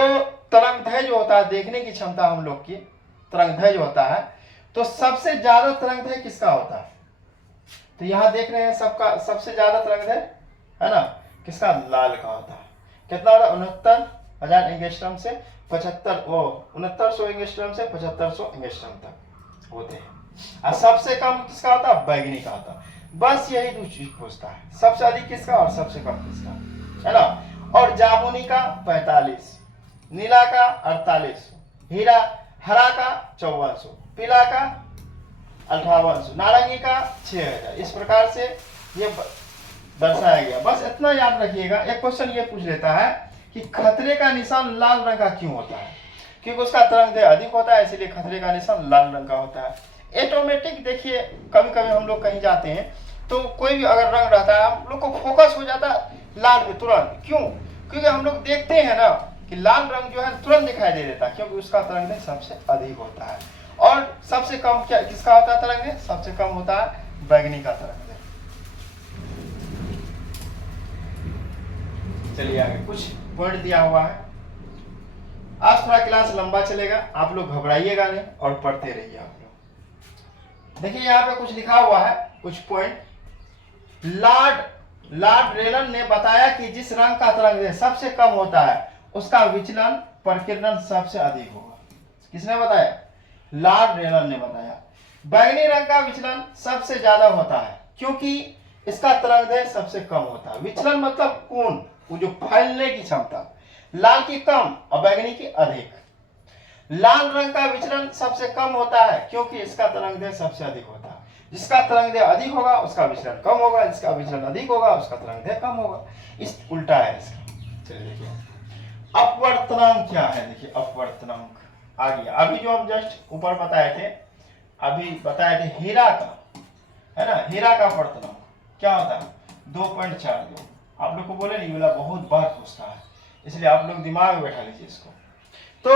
तरंगदैर्घ्य जो होता है, देखने की क्षमता हम लोग की, तरंगदैर्घ्य जो होता है, तो सबसे ज्यादा तरंगदैर्घ्य किसका होता है? तो यहाँ देख रहे हैं सबका सबसे ज्यादा तरंगदैर्घ्य, है ना, किसका? लाल का होता है। कितना होता है? 69,000 एंगस्ट्रम से 6900 एंगस्ट्रम से 7500 एंगस्ट्रम तक होते हैं। और सबसे कम किसका होता है? बैगनी का होता है। बस यही दो चीज पूछता है, सबसे अधिक किसका और सबसे कम किसका, है ना। और जामुनी का 45, नीला का 48, हरा का 5400, पीला का 5800, नारंगी का 6000। इस प्रकार से ये दर्शाया गया। बस इतना याद रखिएगा। एक क्वेश्चन ये पूछ लेता है कि खतरे का निशान लाल रंग का क्यों होता है? क्योंकि उसका तरंगदैर्घ्य अधिक होता है, इसलिए खतरे का निशान लाल रंग का होता है। ऑटोमेटिक देखिए, कभी कभी हम लोग कहीं जाते हैं तो कोई भी अगर रंग रहता है, हम लोग को फोकस हो जाता है लाल में तुरंत। क्यों? क्योंकि हम लोग देखते हैं ना कि लाल रंग जो है तुरंत दिखाई दे देता है, क्योंकि उसका तरंगदैर्घ्य सबसे अधिक होता है। और सबसे कम क्या किसका होता है तरंगदैर्घ्य? सबसे कम होता है बैगनी का तरंगदैर्घ्य। चलिए आगे, कुछ पॉइंट दिया हुआ है। आज थोड़ा क्लास लंबा चलेगा, आप लोग घबराइएगा नहीं और पढ़ते रहिए आप लोग। देखिए यहाँ पे कुछ लिखा हुआ है, कुछ पॉइंट। लॉर्ड रेलन ने बताया कि जिस रंग का तरंगदैर्घ्य सबसे कम होता है उसका विचलन प्रकीर्णन सबसे अधिक होगा। किसने बताया? लॉर्ड रेलन ने बताया। बैगनी रंग का विचलन सबसे ज्यादा होता है क्योंकि इसका तरंगदैर्घ्य सबसे कम होता है। विचलन मतलब कोण, वो जो फैलने की क्षमता, लाल की कम और बैगनी की अधिक। लाल रंग का विचलन सबसे कम होता है क्योंकि इसका तरंगदैर्घ्य सबसे अधिक होता है। जिसका तरंगदैर्घ्य अधिक होगा उसका विचलन कम होगा, जिसका विचलन अधिक होगा उसका तरंगदैर्घ्य कम होगा। इस उल्टा है इसका। चलिए देखिए, अपवर्तनांक क्या है? देखिए अपवर्तनांक आ गया। अभी जो हम जस्ट ऊपर बताए थे, अभी बताए थे हीरा का, है ना, हीरा का अपवर्तनांक क्या होता है? 2.42। आप लोग को बोले नहीं, बोला बहुत बार पूछता है, इसलिए आप लोग दिमाग में बैठा लीजिए इसको। तो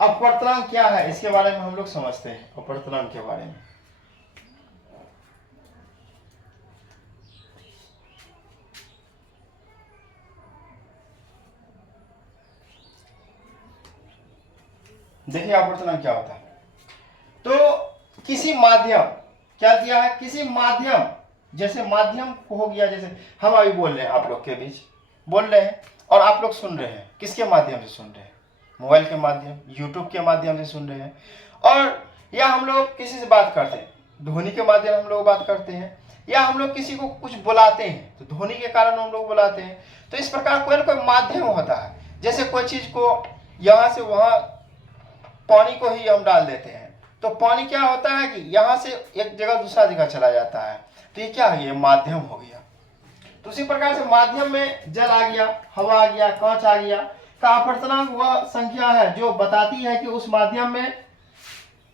अपवर्तनांक क्या है, इसके बारे में हम लोग समझते हैं। अपवर्तनांक के बारे में देखिए, अपवर्तनांक क्या होता है। तो किसी माध्यम, क्या दिया है? किसी माध्यम, जैसे माध्यम हो गया, जैसे हम अभी बोल रहे हैं, आप लोग के बीच बोल रहे हैं और आप लोग सुन रहे हैं। किसके माध्यम से सुन रहे हैं? मोबाइल के माध्यम, यूट्यूब के माध्यम से सुन रहे हैं। और या हम लोग किसी से बात करते हैं, ध्वनि के माध्यम हम लोग बात करते हैं, या हम लोग किसी को कुछ बुलाते हैं तो ध्वनि के कारण हम लोग बुलाते हैं। तो इस प्रकार कोई ना कोई माध्यम होता है। जैसे कोई चीज को यहाँ से वहाँ, पानी को ही हम डाल देते हैं तो पानी क्या होता है कि यहाँ से एक जगह दूसरा जगह चला जाता है। तो ये क्या है? ये माध्यम हो गया। तो उसी प्रकार से माध्यम में जल आ गया, हवा आ गया, कांच आ गया। का अपवर्तनांक वह संख्या है जो बताती है कि उस माध्यम में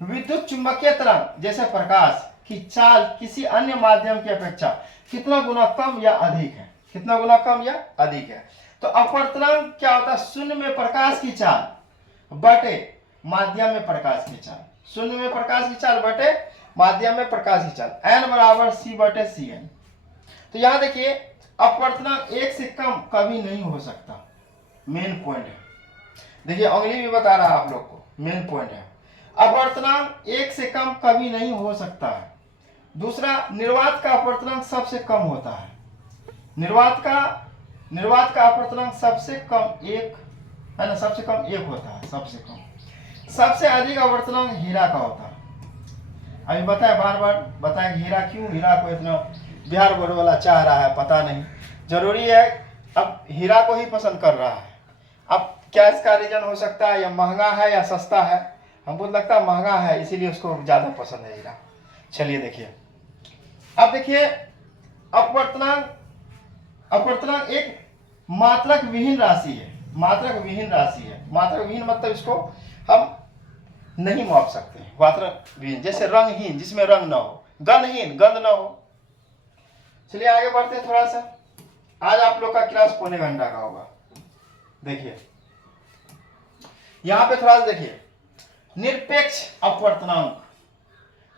विद्युत चुंबकीय तरंग जैसे प्रकाश की चाल किसी अन्य माध्यम की अपेक्षा कितना गुना कम या अधिक है। कितना गुना कम या अधिक है। तो अपवर्तनांक क्या होता है? शून्य में प्रकाश की चाल बटे माध्यम में प्रकाश की चाल, शून्य में प्रकाश की चाल बटे माध्यम में प्रकाश की चाल, n बराबर c बटे Cn। तो यहाँ देखिए अपवर्तनांक 1 से कम कभी नहीं हो सकता, मेन पॉइंट है। देखिए अगली भी बता रहा आप लोग को, मेन पॉइंट है अपवर्तनांक 1 से कम कभी नहीं हो सकता है। दूसरा, निर्वात का अपवर्तनांक सबसे कम होता है, निर्वात का अपवर्तनांक सबसे कम 1 है ना, सबसे कम 1 होता है, सबसे कम। सबसे अधिक अपवर्तनांक हीरा का होता है। अभी बताया, बार बार बताया हीरा क्यों, हीरा को इतना बिहार बोर्ड वाला चाह रहा है, पता नहीं, जरूरी है अब हीरा को ही पसंद कर रहा है। अब क्या इसका रीजन हो सकता है, या महंगा है या सस्ता है, हमको लगता है महंगा है इसीलिए उसको ज्यादा पसंद है हीरा। चलिए देखिए, अब देखिए अपवर्तनांक एक मात्रक विहीन राशि है, मात्रक विहीन राशि है। मात्रक विहीन मतलब इसको हम नहीं माप सकते, मात्रक विहीन, जैसे रंगहीन जिसमें रंग ना हो, गंधहीन गंध ना हो। चलिए आगे बढ़ते हैं थोड़ा सा। आज आप लोग का क्लास पौने घंटा का होगा। देखिए यहां पे थोड़ा सा देखिए, निरपेक्ष अपवर्तनांक।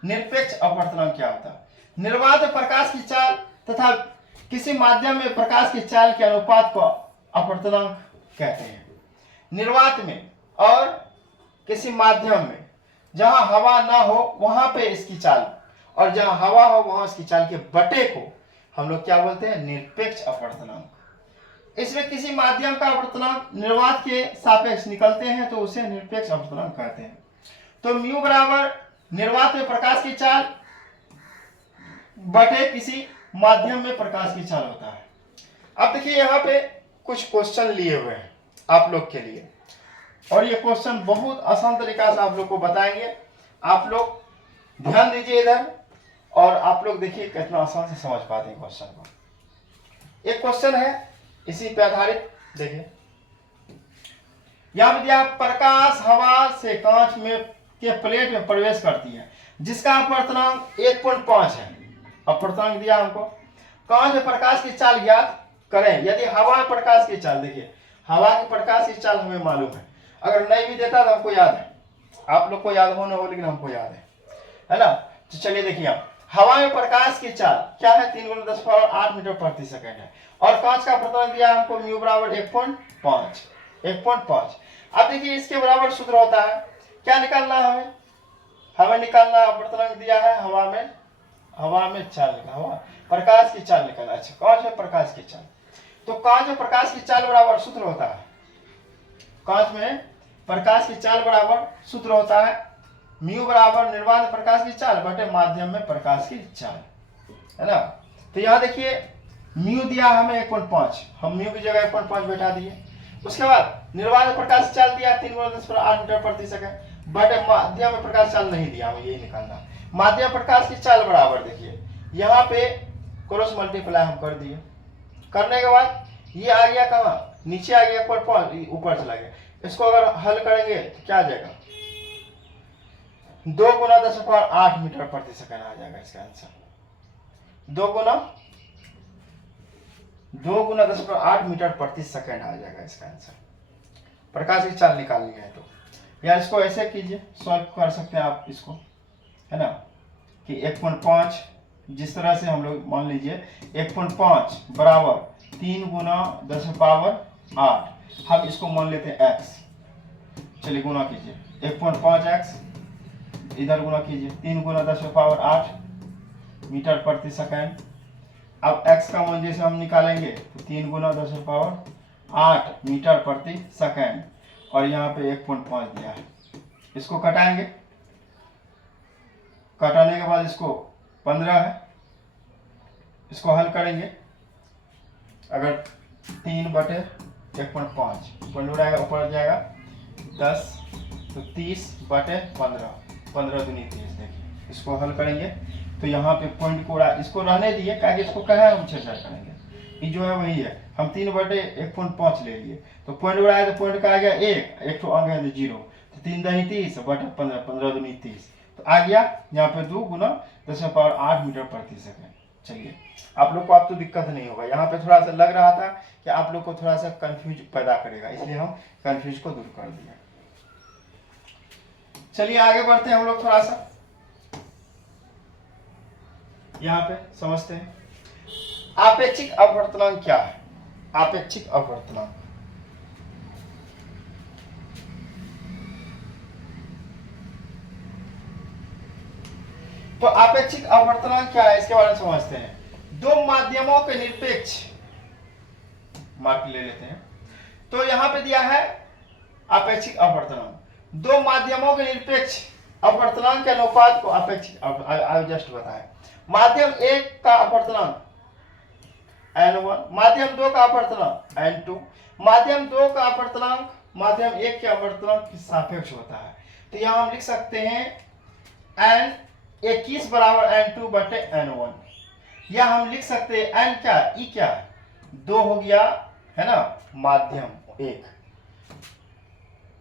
निरपेक्ष अपवर्तनांक क्या होता है? निर्वात प्रकाश की चाल तथा किसी माध्यम में प्रकाश की चाल के अनुपात को अपवर्तनांक कहते हैं। निर्वात में और किसी माध्यम में जहां हवा ना हो वहां पे इसकी चाल, और जहां हवा हो वहां इसकी चाल के बटे को हम लोग क्या बोलते हैं? निरपेक्ष अपवर्तनांक। इसमें किसी माध्यम का अपवर्तनांक निर्वात के सापेक्ष निकलते हैं तो उसे निरपेक्ष अपवर्तनांक कहते हैं। तो म्यू बराबर निर्वात में प्रकाश की चाल बटे किसी माध्यम में प्रकाश की चाल होता है। अब देखिए यहाँ पे कुछ क्वेश्चन लिए हुए हैं आप लोग के लिए, और ये क्वेश्चन बहुत आसान तरीका से आप लोग को बताएंगे। आप लोग ध्यान दीजिए इधर, और आप लोग देखिए कितना आसान से समझ पाते हैं क्वेश्चन को। एक क्वेश्चन है इसी पे आधारित, देखिए यहां पे दिया प्रकाश हवा से कांच में के प्लेट में प्रवेश करती है जिसका अपवर्तनांक 1.5 है। अपवर्तनांक दिया हमको, कांच में प्रकाश की चाल ज्ञात करें। यदि हवा में प्रकाश की चाल, देखिए हवा की प्रकाश की चाल हमें मालूम है, अगर नहीं भी देता तो हमको याद है, आप लोग को याद हो ना हो लेकिन हमको याद है ना। तो चलिए देखिए, आप हवा में प्रकाश की चाल क्या है? 3 × 10⁸ मीटर प्रति सेकंड है, और कांच का अपवर्तनांक दिया हमको म्यू बराबर 1.5। अब देखिए इसके बराबर सूत्र होता है, क्या निकालना है हमें निकालना अपवर्तनांक दिया है हवा में चाल निकालना, हवा प्रकाश की चाल निकालना। अच्छा, कांच में प्रकाश की चाल, तो कांच में प्रकाश की चाल बराबर सूत्र होता है, कांच में प्रकाश की चाल बराबर सूत्र होता है म्यू बराबर निर्वात प्रकाश की चाल बटे माध्यम में प्रकाश की चाल, है ना। तो यहाँ देखिए म्यू दिया हमें 1.5, हम म्यू की जगह 1.5 बैठा दिए। उसके बाद निर्वात प्रकाश की चाल दिया 3 × 10⁸ मीटर प्रति सेकंड बटे माध्यम में प्रकाश चाल नहीं दिया, हमें यही निकालना। माध्यम प्रकाश की चाल बराबर, देखिए यहाँ पे क्रॉस मल्टीप्लाई हम कर दिए, करने के बाद ये आ गया कहाँ? नीचे आ गया 1.5, ऊपर चला गया। इसको अगर हल करेंगे तो क्या आ जाएगा? 2 × 10⁸ मीटर प्रति सेकंड आ जाएगा इसका आंसर। 2 × 10⁸ मीटर प्रति सेकंड आ जाएगा इसका आंसर। प्रकाश की चाल निकालनी है तो या इसको ऐसे कीजिए, सॉल्व कर सकते हैं आप इसको, है ना, कि 1.5 जिस तरह से हम लोग मान लीजिए 1.5 बराबर 3 × 10⁸, हम इसको मान लेते हैं x। चलिए गुना कीजिए, 1.5x इधर गुना कीजिए 3 × 10⁸ मीटर प्रति सेकंड। अब x का मान जैसे हम निकालेंगे तो 3 × 10⁸ मीटर प्रति सेकंड, और यहाँ पे 1.5 दिया है। इसको कटाएंगे, कटाने के बाद इसको 15 है, इसको हल करेंगे। अगर 3 बटे 1.5 ऊपर उड़ाएगा, ऊपर जाएगा 10, तो 30 बटे 15, 15 दूनी 30। देखिए इसको हल करेंगे तो यहाँ पे पॉइंट को इसको रहने दिए, क्या इसको कहा है हम छेड़छाड़ करेंगे, ये जो है वही है। हम 3 बटे 1.5 ले लिए, तो पॉइंट उड़ाया तो पॉइंट का आ गया 1 तो अंक है तो 0, तो 3 दूनी 30 बटे 15, 15 दूनी 30, तो आ गया यहाँ पे 2 × 10⁸ मीटर प्रति सेकंड। चलिए आप लोग को अब तो दिक्कत नहीं होगा, यहाँ पे थोड़ा सा लग रहा था कि आप लोग को थोड़ा सा कंफ्यूज पैदा करेगा, इसलिए हम कंफ्यूज को दूर कर दिया। चलिए आगे बढ़ते हैं हम लोग थोड़ा सा, यहाँ पे समझते हैं आपेक्षिक अपवर्तनांक क्या है। आपेक्षिक अपवर्तनांक, तो आपेक्षिक अपवर्तनांक क्या है इसके बारे में समझते हैं। दो माध्यमों के निरपेक्ष, मार्क ले लेते हैं। तो यहां पे दिया है आपेक्षिक अपवर्तनांक, दो माध्यमों के निरपेक्ष अपवर्तनांक के अनुपात को आपेक्षिक, आई जस्ट बताया। माध्यम एक का अपवर्तनांक n1, माध्यम दो का अपवर्तनांक n2, माध्यम दो का अपवर्तनांक माध्यम एक के अपवर्तनांक के सापेक्ष होता है। तो यहां हम लिख सकते हैं n21 बराबर n2 बटे n1, या हम लिख सकते हैं n क्या, ई क्या, दो हो गया है ना, माध्यम एक।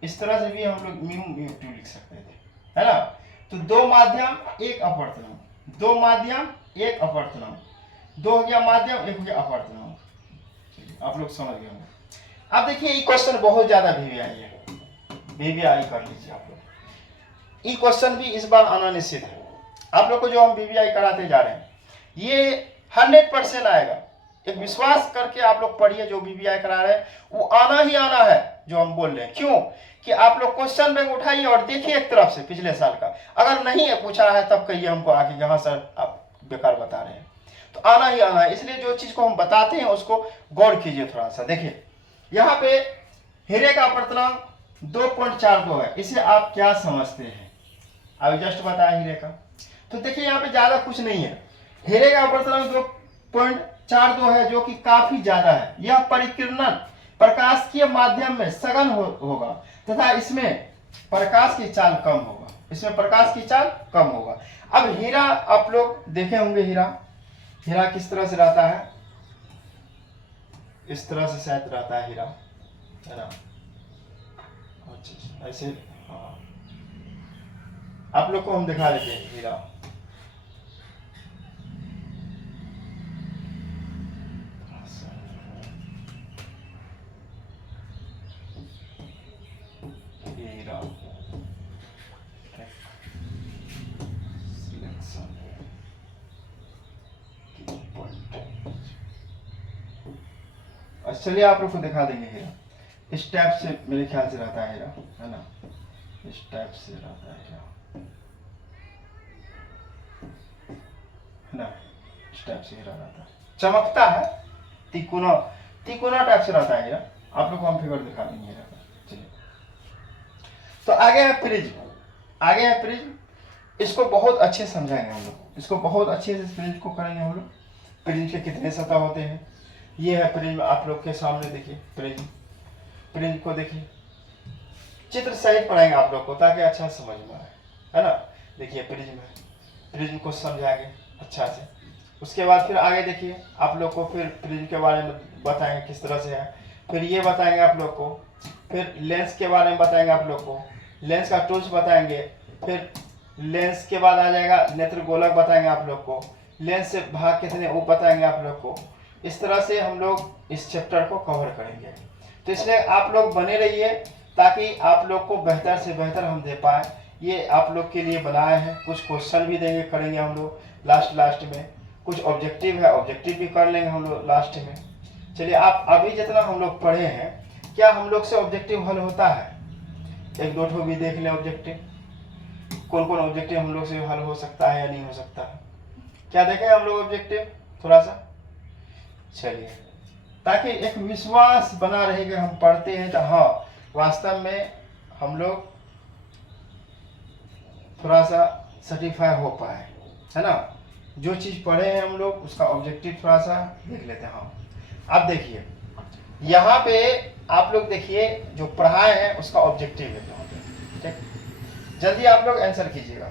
इस तरह से भी हम लोग म्यू म्यू टू लिख सकते थे, है ना। तो दो माध्यम एक अपवर्तनांक, दो माध्यम एक अपवर्तनांक, दो हो गया माध्यम, एक हो गया अपवर्तनांक। आप लोग समझ गए होंगे। अब देखिए ये क्वेश्चन बहुत ज्यादा वीवीआई है, वीवीआई कर लीजिए आप लोग। ये क्वेश्चन भी इस बार आना निश्चित है। आप लोग को जो हम वीवीआई कराते जा रहे हैं ये 100% आएगा। एक विश्वास करके आप लोग पढ़िए, जो वीवीआई करा रहे हैं वो आना ही आना है जो हम बोल रहे हैं। क्यों कि आप लोग क्वेश्चन बैंक उठाइए और देखिए एक तरफ से पिछले साल का, अगर नहीं है पूछा है तब कहिए हमको आगे, यहाँ सर आप बेकार बता रहे हैं। तो आना ही आना है, इसलिए जो चीज को हम बताते हैं उसको गौर कीजिए थोड़ा सा। देखिए यहाँ पे हीरे का अपवर्तनांक 2.42 है, इसे आप क्या समझते हैं, अभी जस्ट बताया हीरे का। तो देखिए यहाँ पे ज्यादा कुछ नहीं है, हीरे का अपवर्तनांक 2.42 है जो कि काफी ज्यादा है। यह परिकिरणन प्रकाश के माध्यम में सघन होगा तथा इसमें प्रकाश की चाल कम होगा, इसमें प्रकाश की चाल कम होगा। अब हीरा आप लोग देखे होंगे, हीरा किस तरह से रहता है, इस तरह से शायद रहता है हीरा, है ना, अच्छा ऐसे। हाँ आप लोग को हम दिखा देते हैं हीरा, चलिए आप लोग को दिखा देंगे हीरा। इस टाइप से मेरे ख्याल से रहता है हीरा, है ना, इस टाइप से रहता है हीरा, है ना, इस टाइप से हीरा रहता है, चमकता है, तिकोना तिकोना टाइप से रहता है हीरा। आप लोग को हम फिगर दिखा देंगे हीरा का। चलिए तो आगे है प्रिज्म, आगे है प्रिज्म। इसको बहुत अच्छे से समझाएंगे हम लोग, इसको बहुत अच्छे से प्रिज्म को करेंगे हम लोग। प्रिज्म के कितने सतह होते हैं, ये है प्रिज्म, आप लोग के सामने देखिए प्रिज्म, प्रिज्म को देखिए, चित्र सहित पढ़ाएंगे आप लोग को ताकि अच्छा समझ में आए, है ना। देखिए प्रिज्म है, प्रिज्म को समझाएंगे अच्छा से। उसके बाद फिर आगे देखिए आप लोग को फिर प्रिज्म के बारे में बताएंगे किस तरह से है, फिर ये बताएंगे आप लोग को, फिर लेंस के बारे में बताएंगे आप लोग को, लेंस का टूल्स बताएंगे, फिर लेंस के बाद आ जाएगा नेत्र गोलक बताएंगे आप लोग को, लेंस से भाग कितने वो बताएंगे आप लोग को। इस तरह से हम लोग इस चैप्टर को कवर करेंगे। तो इसलिए आप लोग बने रहिए ताकि आप लोग को बेहतर से बेहतर हम दे पाए। ये आप लोग के लिए बनाए हैं, कुछ क्वेश्चन भी देंगे, करेंगे हम लोग लास्ट में, कुछ ऑब्जेक्टिव है, ऑब्जेक्टिव भी कर लेंगे हम लोग लास्ट में। चलिए आप अभी जितना हम लोग पढ़े हैं, क्या हम लोग से ऑब्जेक्टिव हल होता है, एक दो ठो भी देख लें ऑब्जेक्टिव, कौन कौन ऑब्जेक्टिव हम लोग से हल हो सकता है या नहीं हो सकता है, क्या देखें हम लोग ऑब्जेक्टिव थोड़ा सा। चलिए ताकि एक विश्वास बना रहेगा, हम पढ़ते हैं तो हाँ वास्तव में हम लोग थोड़ा सा सर्टिफाई हो पाए, है ना। जो चीज पढ़े हैं हम लोग उसका ऑब्जेक्टिव थोड़ा सा देख लेते हैं। हाँ अब देखिए यहाँ पे आप लोग देखिए जो पढ़ाए हैं उसका ऑब्जेक्टिव है यहाँ पे, ठीक। जल्दी आप लोग आंसर कीजिएगा,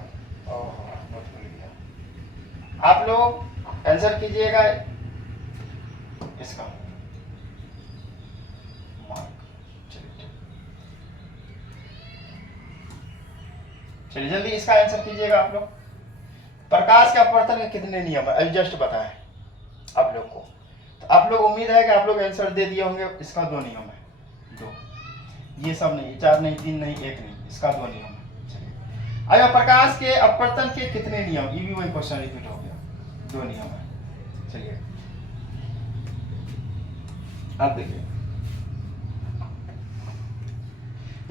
आप लोग आंसर कीजिएगा इसका मार्क। चलिए जल्दी इसका आंसर कीजिएगा आप लोग। प्रकाश के अपवर्तन के कितने नियम है, अभी जस्ट बताए आप लोग को। तो आप लोग उम्मीद है कि आप लोग आंसर दे दिए होंगे। इसका 2 नियम है, 2, ये सब नहीं, 4 नहीं, 3 नहीं, 1 नहीं, इसका 2 नियम है। चलिए अच्छा, प्रकाश के अपवर्तन के कितने नियम, ये भी वही क्वेश्चन रिपीट हो गया, 2 नियम है। चलिए अब देखिए,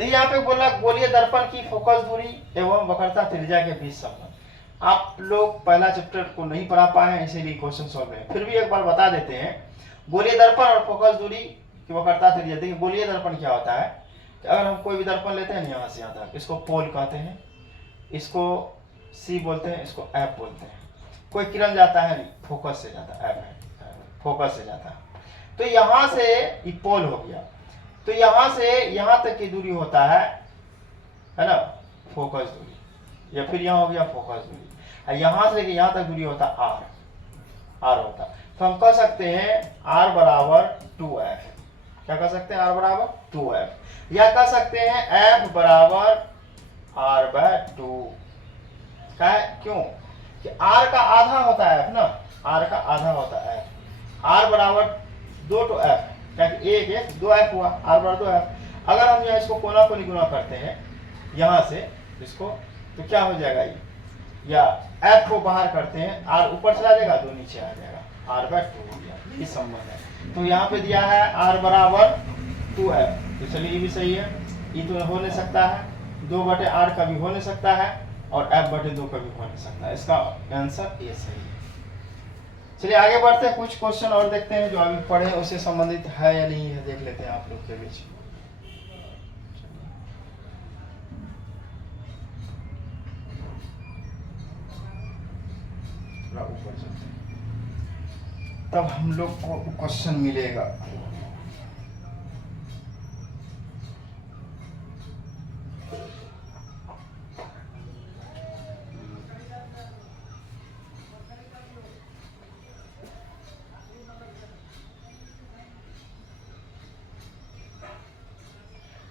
यहाँ पे बोला गोलीय दर्पण की फोकस दूरी एवं वक्रता त्रिज्या के बीच संबंध। आप लोग पहला चैप्टर को नहीं पढ़ा पाए हैं, इसीलिए क्वेश्चन सॉल्व है। फिर भी एक बार बता देते हैं, गोलीय दर्पण और फोकस दूरी की वक्रता त्रिज्या। देखिए गोलीय दर्पण क्या होता है कि अगर हम कोई भी दर्पण लेते हैं यहाँ से यहाँ तक, इसको पोल कहते हैं, इसको सी बोलते हैं, इसको एफ बोलते हैं। कोई किरण जाता है फोकस से जाता है, एफ है, फोकस से जाता है। तो यहाँ से ये पोल हो गया, तो यहाँ से यहाँ तक की दूरी होता है ना, फोकस दूरी, या फिर यहाँ हो गया फोकस दूरी। यहाँ से यहाँ तक दूरी होता है आर होता। तो हम कह सकते हैं r बराबर 2f। क्या कह सकते हैं? r बराबर 2f, या कह सकते हैं f बराबर r/2। क्या है? क्यों कि r का आधा होता है f ना, r का आधा होता है f। r बराबर 2 to f, क्या 1 2f हुआ, r बराबर 2f। अगर हम यहाँ इसको कोना को गुना करते हैं यहाँ से इसको, तो क्या हो जाएगा ये, या f को बाहर करते हैं, r ऊपर चला जाएगा, 2 नीचे आ जाएगा, r/2 हो गया। ये संबंध है। तो यहाँ पे दिया है r बराबर 2f, तो चलिए ये भी सही है। ये तो हो नहीं सकता है, 2/r कभी हो नहीं सकता है, और f/2 कभी हो नहीं सकता है। इसका आंसर ये सही है। चलिए आगे बढ़ते हैं, कुछ क्वेश्चन और देखते हैं जो अभी पढ़े उससे संबंधित है या नहीं है, देख लेते हैं आप लोग के बीच। ऊपर चलते हैं, तब हम लोग को क्वेश्चन मिलेगा।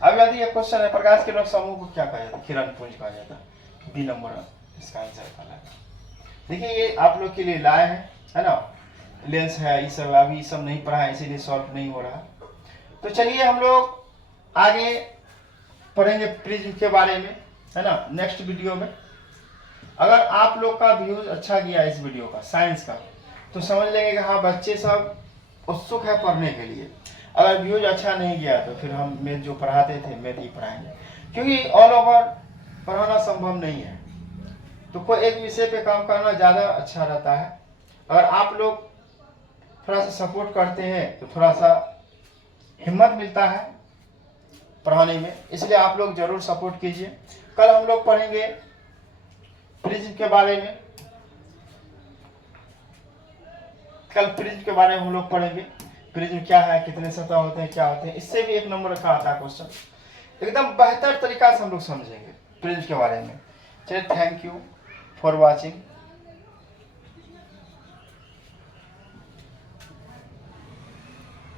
अब यदि ये क्वेश्चन है, प्रकाश किरण समूह को क्या कहा जाता है? किरण पुंज कहा जाता है। बी नंबर इसका आंसर निकाला है। देखिए ये आप लोग के लिए लाए है ना, लेंस है, ये सब अभी सब नहीं पढ़ा है, इसीलिए सॉल्व नहीं हो रहा। तो चलिए हम लोग आगे पढ़ेंगे प्रिज्म के बारे में, है ना, नेक्स्ट वीडियो में। अगर आप लोग का व्यूज अच्छा गया इस वीडियो का, साइंस का, तो समझ लेंगे कि हाँ बच्चे सब उत्सुक है पढ़ने के लिए। अगर व्यूज अच्छा नहीं गया तो फिर हम मैथ जो पढ़ाते थे मैथ ही पढ़ाएंगे, क्योंकि ऑल ओवर पढ़ाना संभव नहीं है। तो कोई एक विषय पे काम करना ज़्यादा अच्छा रहता है। अगर आप लोग थोड़ा सा सपोर्ट करते हैं तो थोड़ा सा हिम्मत मिलता है पढ़ाने में, इसलिए आप लोग जरूर सपोर्ट कीजिए। कल हम लोग पढ़ेंगे प्रिज्म के बारे में, कल प्रिज्म के बारे में हम लोग पढ़ेंगे। प्रिज्म क्या है, कितने सतह होते हैं, क्या होते हैं, इससे भी 1 नंबर का आता है क्वेश्चन। एकदम बेहतर तरीका से हम लोग समझेंगे प्रिज्म के बारे में। चलिए, थैंक यू फॉर वॉचिंग।